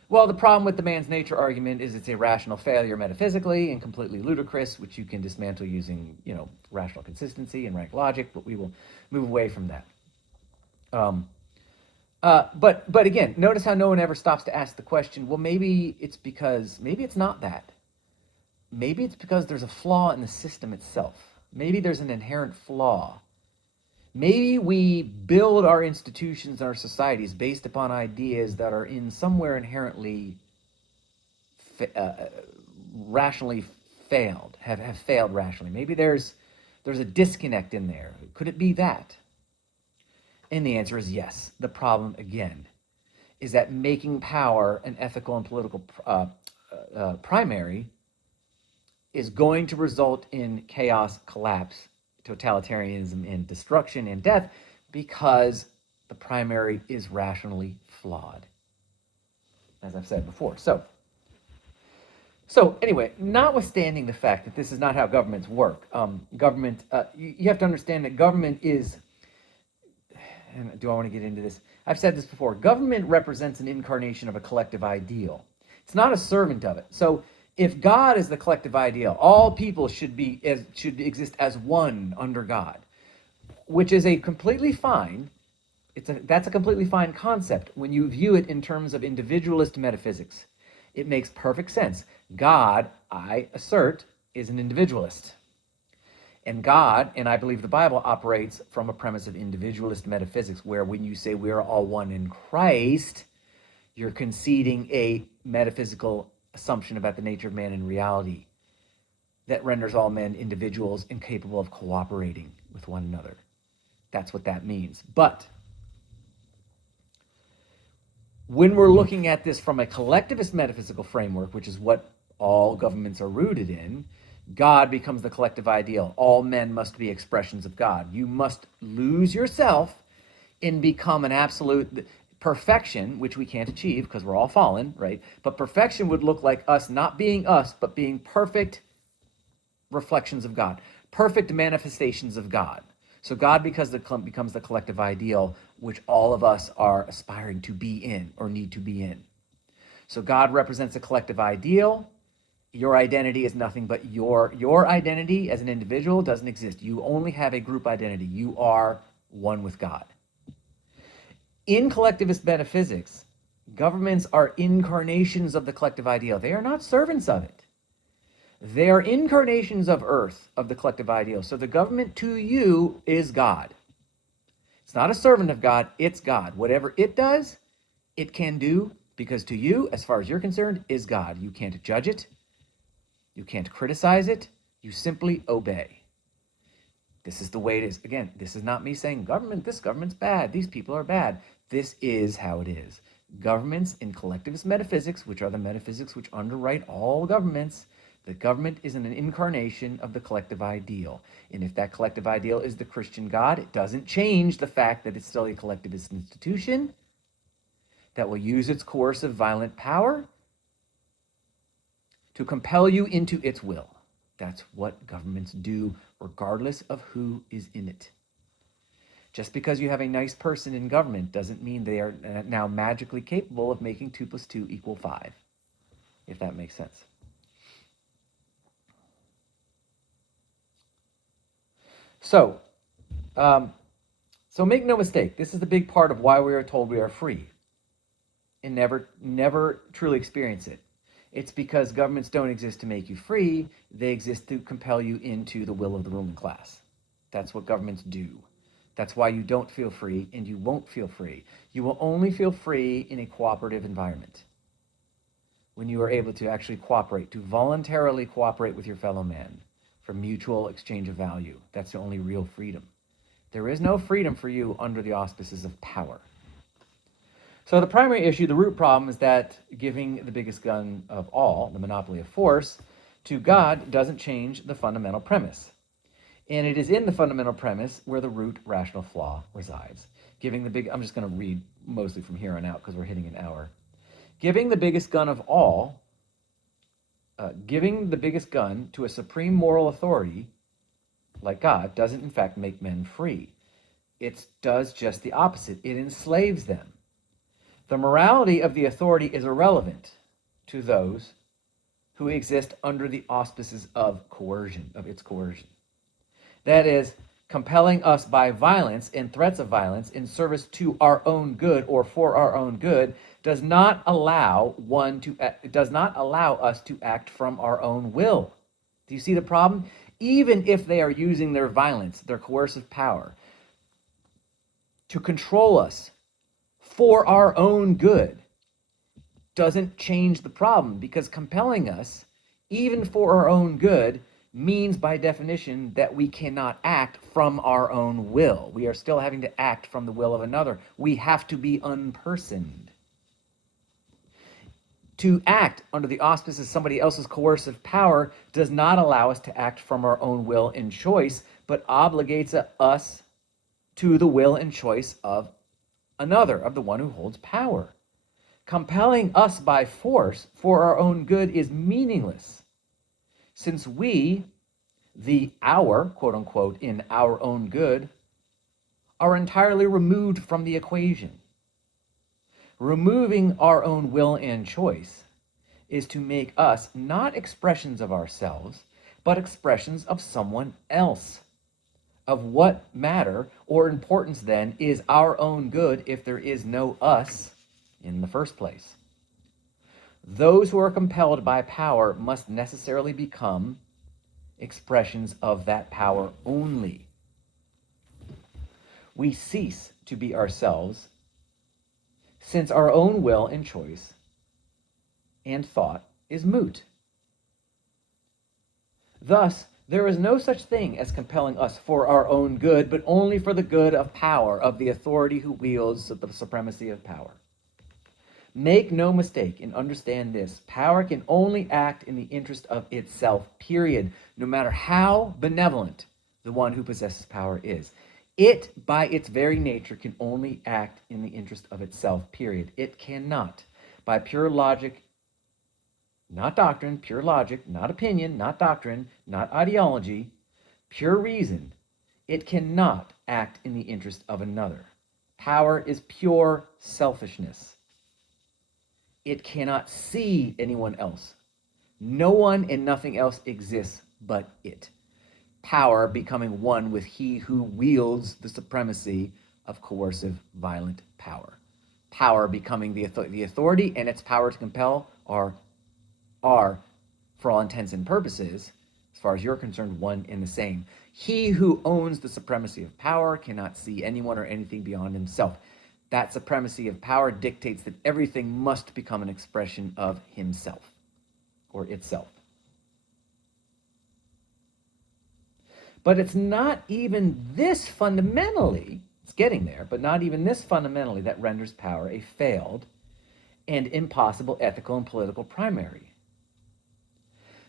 Well, the problem with the man's nature argument is it's a rational failure metaphysically and completely ludicrous, which you can dismantle using, rational consistency and rank logic, but we will move away from that. But again, notice how no one ever stops to ask the question, well, maybe it's not that. Maybe it's because there's a flaw in the system itself. Maybe there's an inherent flaw. Maybe we build our institutions and our societies based upon ideas that are in somewhere inherently rationally failed, have failed rationally. Maybe there's a disconnect in there. Could it be that? And the answer is yes. The problem, again, is that making power an ethical and political primary is going to result in chaos, collapse, totalitarianism, and destruction and death because the primary is rationally flawed, as I've said before. So anyway, notwithstanding the fact that this is not how governments work, you have to understand that government is, and do I want to get into this? I've said this before. Government represents an incarnation of a collective ideal. It's not a servant of it. So if God is the collective ideal, all people should exist as one under God, which is a completely fine. That's a completely fine concept when you view it in terms of individualist metaphysics. It makes perfect sense. God, I assert, is an individualist. And God, and I believe the Bible, operates from a premise of individualist metaphysics, where when you say we are all one in Christ, you're conceding a metaphysical assumption about the nature of man and reality that renders all men individuals incapable of cooperating with one another. That's what that means. But when we're looking at this from a collectivist metaphysical framework, which is what all governments are rooted in, God becomes the collective ideal. All men must be expressions of God. You must lose yourself and become an absolute perfection, which we can't achieve because we're all fallen, right? But perfection would look like us not being us, but being perfect reflections of God, perfect manifestations of God. So God becomes the collective ideal, which all of us are aspiring to be in or need to be in. So God represents a collective ideal. Your identity is nothing but your identity as an individual doesn't exist. You only have a group identity. You are one with God. In collectivist metaphysics, governments are incarnations of the collective ideal. They are not servants of it. They are incarnations of earth, of the collective ideal. So the government to you is God. It's not a servant of God, it's God. Whatever it does, it can do, because to you, as far as you're concerned, is God. You can't judge it. You can't criticize it. You simply obey. This is the way it is. Again, this is not me saying this government's bad, these people are bad. This is how it is. Governments in collectivist metaphysics, which are the metaphysics which underwrite all governments, the government is an incarnation of the collective ideal. And if that collective ideal is the Christian God, it doesn't change the fact that it's still a collectivist institution that will use its coercive, violent power to compel you into its will. That's what governments do, regardless of who is in it. Just because you have a nice person in government doesn't mean they are now magically capable of making 2 + 2 = 5, if that makes sense. So make no mistake, this is the big part of why we are told we are free and never truly experience it. It's because governments don't exist to make you free. They exist to compel you into the will of the ruling class. That's what governments do. That's why you don't feel free, and you won't feel free. You will only feel free in a cooperative environment, when you are able to actually cooperate, to voluntarily cooperate with your fellow man for mutual exchange of value. That's the only real freedom. There is no freedom for you under the auspices of power. So the primary issue, the root problem, is that giving the biggest gun of all, the monopoly of force, to God doesn't change the fundamental premise. And it is in the fundamental premise where the root rational flaw resides. I'm just going to read mostly from here on out because we're hitting an hour. Giving the biggest gun of all, giving the biggest gun to a supreme moral authority like God doesn't in fact make men free. It does just the opposite. It enslaves them. The morality of the authority is irrelevant to those who exist under the auspices of coercion, of its coercion. That is, compelling us by violence and threats of violence in service to our own good or for our own good does not allow us to act from our own will. Do you see the problem? Even if they are using their violence, their coercive power, to control us for our own good, doesn't change the problem, because compelling us, even for our own good, means by definition that we cannot act from our own will. We are still having to act from the will of another. We have to be unpersoned. To act under the auspices of somebody else's coercive power does not allow us to act from our own will and choice, but obligates us to the will and choice of another, of the one who holds power. Compelling us by force for our own good is meaningless, since we, our, quote unquote, in our own good, are entirely removed from the equation. Removing our own will and choice is to make us not expressions of ourselves, but expressions of someone else. Of what matter or importance, then, is our own good if there is no us in the first place? Those who are compelled by power must necessarily become expressions of that power only. We cease to be ourselves, since our own will and choice and thought is moot. Thus, there is no such thing as compelling us for our own good, but only for the good of power, of the authority who wields the supremacy of power. Make no mistake and understand this. Power can only act in the interest of itself, period, no matter how benevolent the one who possesses power is. It, by its very nature, can only act in the interest of itself, period. It cannot, by pure logic, not doctrine, pure logic, not opinion, not doctrine, not ideology, pure reason, it cannot act in the interest of another. Power is pure selfishness. It cannot see anyone else. No one and nothing else exists but it. Power becoming one with he who wields the supremacy of coercive, violent power. Power becoming the authority, and its power to compel are, for all intents and purposes, as far as you're concerned, one and the same. He who owns the supremacy of power cannot see anyone or anything beyond himself. That supremacy of power dictates that everything must become an expression of himself or itself. But it's not even this fundamentally, it's getting there, but not even this fundamentally that renders power a failed and impossible ethical and political primary.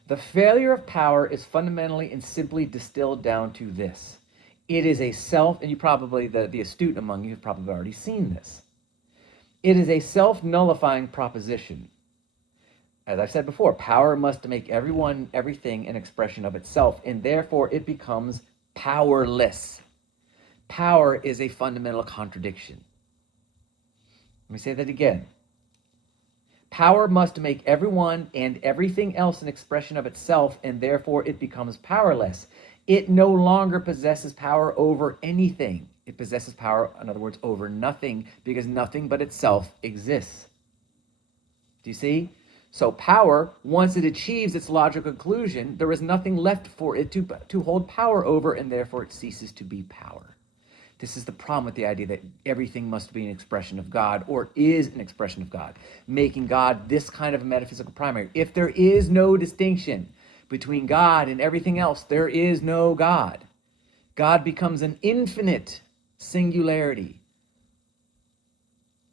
The failure of power is fundamentally and simply distilled down to this. It is a self, and you probably, the astute among you have probably already seen this. It is a self-nullifying proposition. As I said before, power must make everyone, everything an expression of itself, and therefore it becomes powerless. Power is a fundamental contradiction. Let me say that again. Power must make everyone and everything else an expression of itself, and therefore it becomes powerless. It no longer possesses power over anything. It possesses power, in other words, over nothing, because nothing but itself exists. Do you see? So power, once it achieves its logical conclusion, there is nothing left for it to hold power over, and therefore it ceases to be power. This is the problem with the idea that everything must be an expression of God, or is an expression of God, making God this kind of a metaphysical primary. If there is no distinction between God and everything else, there is no God. God becomes an infinite singularity,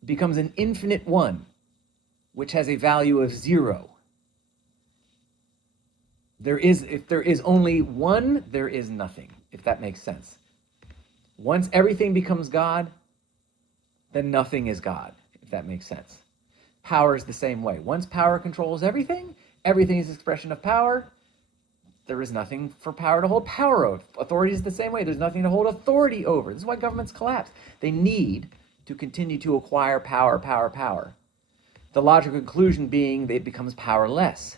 becomes an infinite one, which has a value of 0. If there is only one, there is nothing, if that makes sense. Once everything becomes God, then nothing is God, if that makes sense. Power is the same way. Once power controls everything, everything is expression of power, there is nothing for power to hold power over. Authority is the same way. There's nothing to hold authority over. This is why governments collapse. They need to continue to acquire power, power, power. The logical conclusion being that it becomes powerless.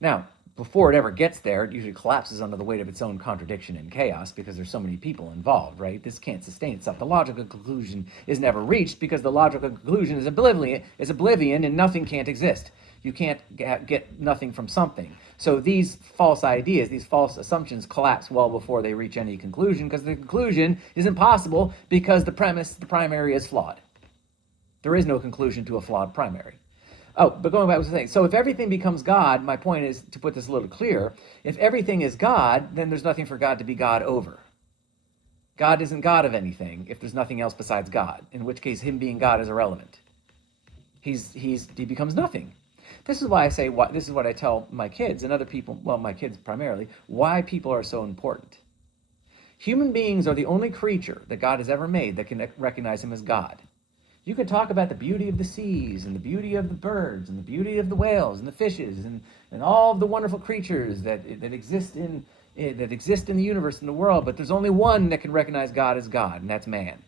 Now, before it ever gets there, it usually collapses under the weight of its own contradiction and chaos because there's so many people involved, right? This can't sustain itself. The logical conclusion is never reached because the logical conclusion is oblivion and nothing can't exist. You can't get nothing from something. So these false ideas, these false assumptions collapse well before they reach any conclusion, because the conclusion is impossible because the premise, the primary, is flawed. There is no conclusion to a flawed primary. Oh, but going back to what I was saying, so if everything becomes God, my point is, to put this a little clearer, if everything is God, then there's nothing for God to be God over. God isn't God of anything if there's nothing else besides God, in which case him being God is irrelevant. He becomes nothing. This is why I say, this is what I tell my kids and other people, well, my kids primarily, why people are so important. Human beings are the only creature that God has ever made that can recognize him as God. You can talk about the beauty of the seas and the beauty of the birds and the beauty of the whales and the fishes and all of the wonderful creatures that exist in the universe and the world, but there's only one that can recognize God as God, and that's man.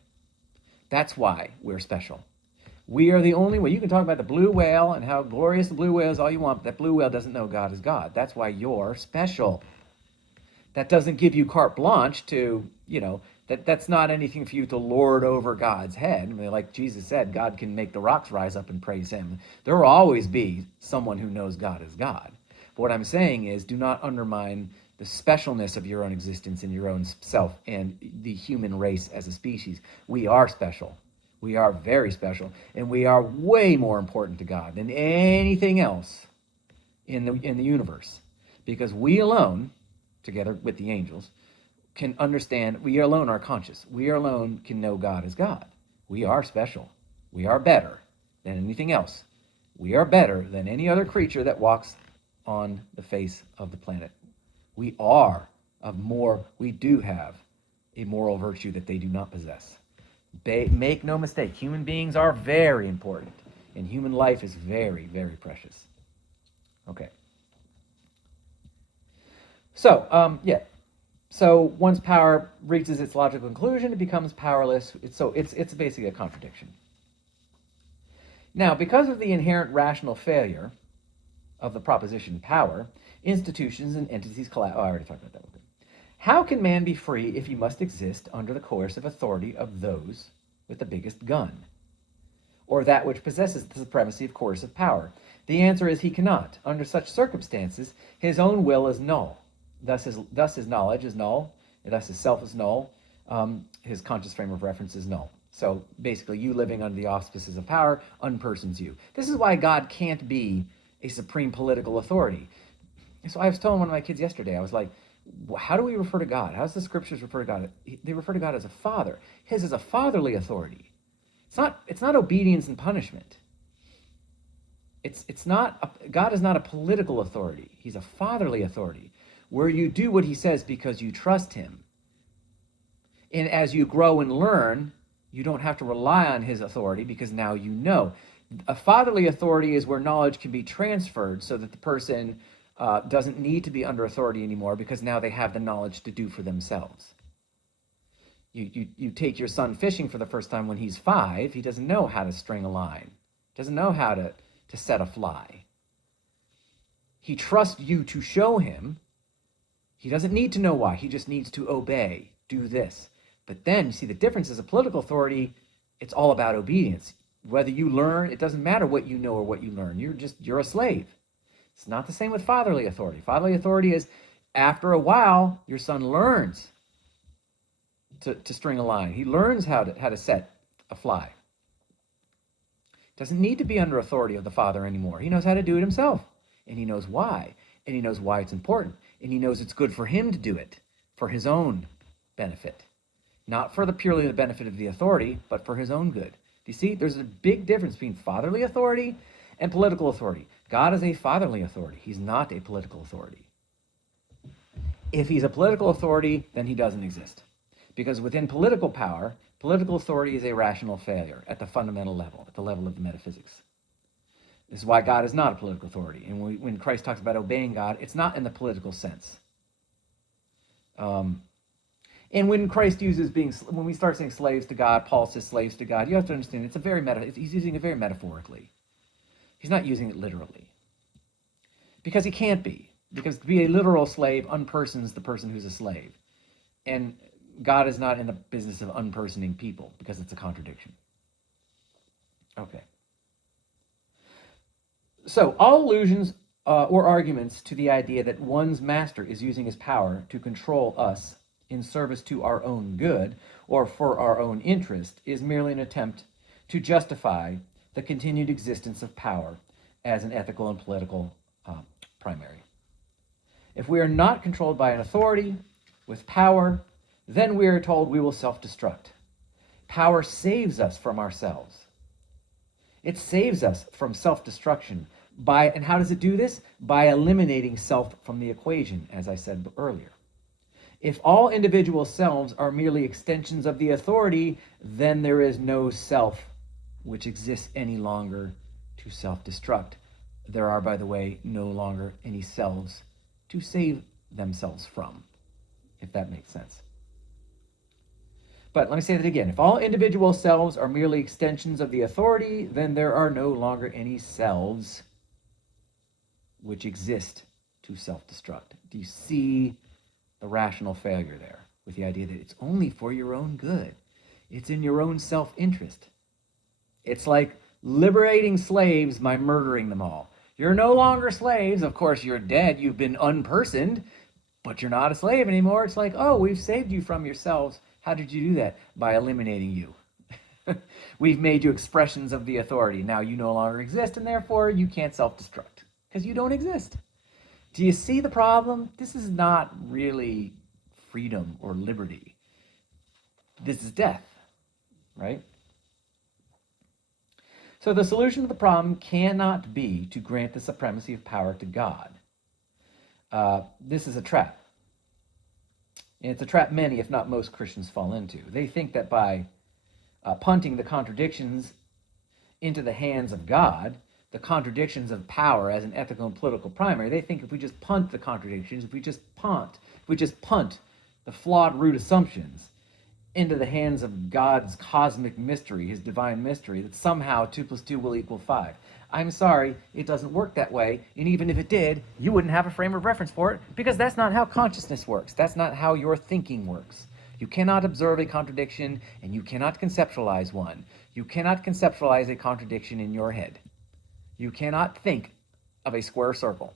That's why we're special. We are the only way. You can talk about the blue whale and how glorious the blue whale is all you want, but that blue whale doesn't know God is God. That's why you're special. That doesn't give you carte blanche to, that's not anything for you to lord over God's head. I mean, like Jesus said, God can make the rocks rise up and praise him. There will always be someone who knows God is God. But what I'm saying is, do not undermine the specialness of your own existence and your own self and the human race as a species. We are special. We are very special, and we are way more important to God than anything else in the universe, because we alone, together with the angels, can understand. We alone are conscious. We alone can know God as God. We are special. We are better than anything else. We are better than any other creature that walks on the face of the planet. We do have a moral virtue that they do not possess. Make no mistake, human beings are very important, and human life is very, very precious. Okay. So, So once power reaches its logical conclusion, it becomes powerless. It's basically a contradiction. Now, because of the inherent rational failure of the proposition power, institutions and entities collapse. Oh, I already talked about that. How can man be free if he must exist under the coercive authority of those with the biggest gun, or that which possesses the supremacy of coercive power? The answer is he cannot. Under such circumstances, his own will is null. Thus his knowledge is null, thus his self is null, his conscious frame of reference is null. So basically, you living under the auspices of power unpersons you. This is why God can't be a supreme political authority. So I was telling one of my kids yesterday, I was like, How do we refer to God? How does the scriptures refer to God? They refer to God as a father. His is a fatherly authority. It's not obedience and punishment. It's not God is not a political authority. He's a fatherly authority, where you do what he says because you trust him. And as you grow and learn, you don't have to rely on his authority because now you know. A fatherly authority is where knowledge can be transferred so that the person doesn't need to be under authority anymore because now they have the knowledge to do for themselves. You take your son fishing for the first time when he's 5. He doesn't know how to string a line, doesn't know how to set a fly. He trusts you to show him. He doesn't need to know why. He just needs to obey, do this. But then, you see, the difference is a political authority, it's all about obedience. Whether you learn, it doesn't matter what you know or what you learn. You're a slave. It's not the same with fatherly authority. Fatherly authority is, after a while, your son learns to string a line. He learns how to set a fly. Doesn't need to be under authority of the father anymore. He knows how to do it himself. And he knows why. And he knows why it's important. And he knows it's good for him to do it for his own benefit. Not for purely the benefit of the authority, but for his own good. Do you see? There's a big difference between fatherly authority and political authority. God is a fatherly authority. He's not a political authority. If he's a political authority, then he doesn't exist. Because within political power, political authority is a rational failure at the fundamental level, at the level of the metaphysics. This is why God is not a political authority. And when Christ talks about obeying God, it's not in the political sense. And when Christ uses when we start saying slaves to God, Paul says slaves to God, you have to understand he's using it very metaphorically. He's not using it literally. Because he can't be. Because to be a literal slave unpersons the person who's a slave. And God is not in the business of unpersoning people because it's a contradiction. Okay. So all allusions or arguments to the idea that one's master is using his power to control us in service to our own good or for our own interest is merely an attempt to justify the continued existence of power as an ethical and political primary. If we are not controlled by an authority with power, then we are told we will self-destruct. Power saves us from ourselves. It saves us from self-destruction. And how does it do this? By eliminating self from the equation, as I said earlier. If all individual selves are merely extensions of the authority, then there is no self which exists any longer to self-destruct. There are, by the way, no longer any selves to save themselves from, if that makes sense. But let me say that again. If all individual selves are merely extensions of the authority, then there are no longer any selves which exist to self-destruct. Do you see the rational failure there with the idea that it's only for your own good? It's in your own self-interest. It's like liberating slaves by murdering them all. You're no longer slaves. Of course, you're dead. You've been unpersoned, but you're not a slave anymore. It's like, oh, we've saved you from yourselves. How did you do that? By eliminating you. We've made you expressions of the authority. Now you no longer exist, and therefore you can't self-destruct because you don't exist. Do you see the problem? This is not really freedom or liberty. This is death, right? So the solution to the problem cannot be to grant the supremacy of power to God. This is a trap. And it's a trap many, if not most, Christians fall into. They think that by punting the contradictions into the hands of God, the contradictions of power as an ethical and political primary, they think if we just punt the contradictions, if we just punt the flawed root assumptions into the hands of God's cosmic mystery, his divine mystery, that somehow 2 + 2 will equal 5. I'm sorry, it doesn't work that way, and even if it did, you wouldn't have a frame of reference for it, because that's not how consciousness works. That's not how your thinking works. You cannot observe a contradiction, and you cannot conceptualize one. You cannot conceptualize a contradiction in your head. You cannot think of a square circle.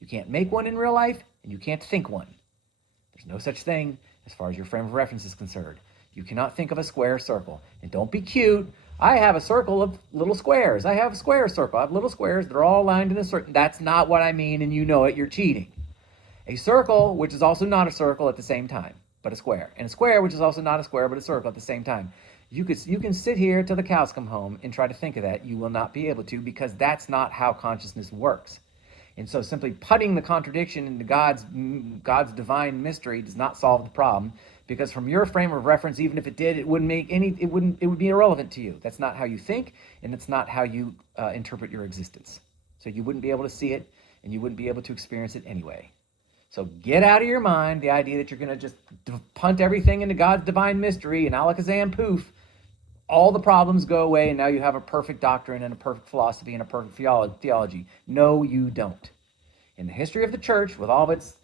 You can't make one in real life, and you can't think one. There's no such thing as far as your frame of reference is concerned. You cannot think of a square circle. And don't be cute. I have a circle of little squares. I have a square circle. I have little squares. They're all aligned in a circle. That's not what I mean, and you know it. You're cheating. A circle, which is also not a circle at the same time, but a square. And a square, which is also not a square, but a circle at the same time. You can sit here till the cows come home and try to think of that. You will not be able to, because that's not how consciousness works. And so simply putting the contradiction into God's divine mystery does not solve the problem, because from your frame of reference, even if it did, it would be irrelevant to you. That's not how you think, and it's not how you interpret your existence. So you wouldn't be able to see it, and you wouldn't be able to experience it anyway. So get out of your mind the idea that you're going to just punt everything into God's divine mystery and alakazam poof, all the problems go away, and now you have a perfect doctrine and a perfect philosophy and a perfect theology. No, you don't. In the history of the church, with all of its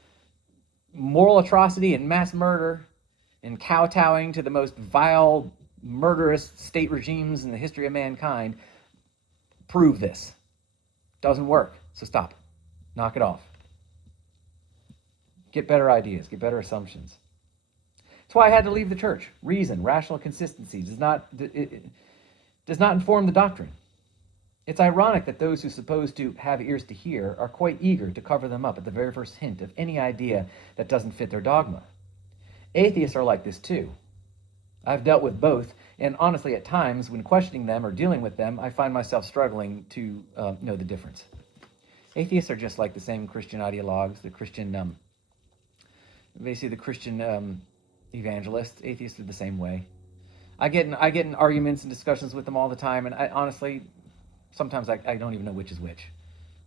moral atrocity and mass murder and kowtowing to the most vile, murderous state regimes in the history of mankind, prove this. Doesn't work, so stop. Knock it off. Get better ideas, get better assumptions. That's why I had to leave the church. Reason, rational consistency does not inform the doctrine. It's ironic that those who are supposed to have ears to hear are quite eager to cover them up at the very first hint of any idea that doesn't fit their dogma. Atheists are like this too. I've dealt with both, and honestly, at times, when questioning them or dealing with them, I find myself struggling to know the difference. Atheists are just like the same Christian ideologues, the Christian, basically the Christian evangelists. Atheists are the same way. I get in arguments and discussions with them all the time, and I honestly, sometimes I don't even know which is which.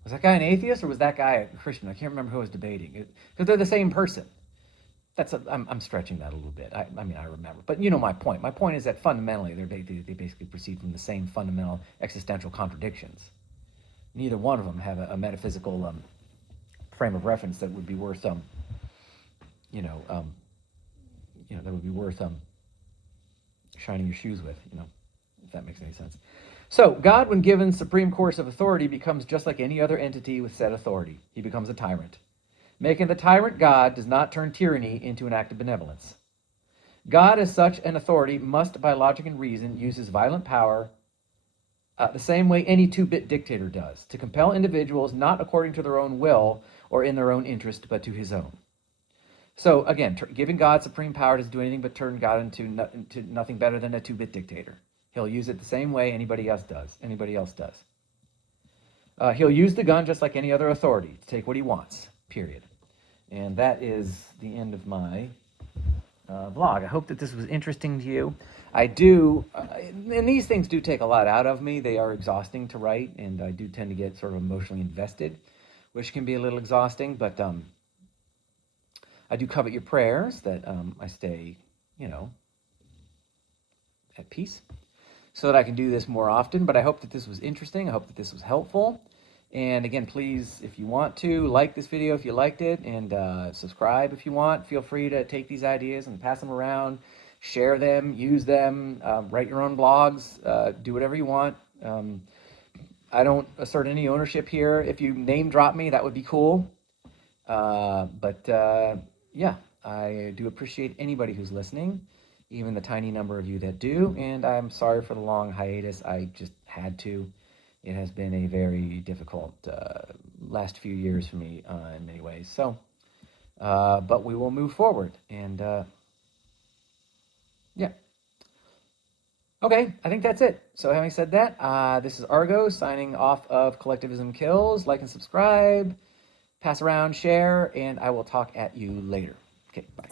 Was that guy an atheist or was that guy a Christian? I can't remember who I was debating. Because they're the same person. I'm stretching that a little bit. I remember. But you know my point. My point is that fundamentally, they basically proceed from the same fundamental existential contradictions. Neither one of them have a metaphysical frame of reference that would be worth that would be worth shining your shoes with, if that makes any sense. So God, when given supreme coercive authority, becomes just like any other entity with said authority. He becomes a tyrant. Making the tyrant God does not turn tyranny into an act of benevolence. God, as such an authority, must, by logic and reason, use his violent power the same way any two-bit dictator does, to compel individuals not according to their own will or in their own interest, but to his own. So again, giving God supreme power doesn't do anything but turn God into nothing better than a two-bit dictator. He'll use it the same way anybody else does. He'll use the gun just like any other authority to take what he wants, period. And that is the end of my vlog. I hope that this was interesting to you. I do, and these things do take a lot out of me. They are exhausting to write, and I do tend to get sort of emotionally invested, which can be a little exhausting, but I do covet your prayers that I stay, at peace, so that I can do this more often. But I hope that this was interesting. I hope that this was helpful. And again, please, if you want to, like this video if you liked it, and subscribe if you want. Feel free to take these ideas and pass them around, share them, use them, write your own blogs, do whatever you want. I don't assert any ownership here. If you name drop me, that would be cool. Yeah, I do appreciate anybody who's listening, even the tiny number of you that do, and I'm sorry for the long hiatus. I just had to. It has been a very difficult last few years for me in many ways. So, but we will move forward, and yeah. Okay, I think that's it. So having said that, this is Argo signing off of Collectivism Kills. Like and subscribe, pass around, share, and I will talk at you later. Okay, bye.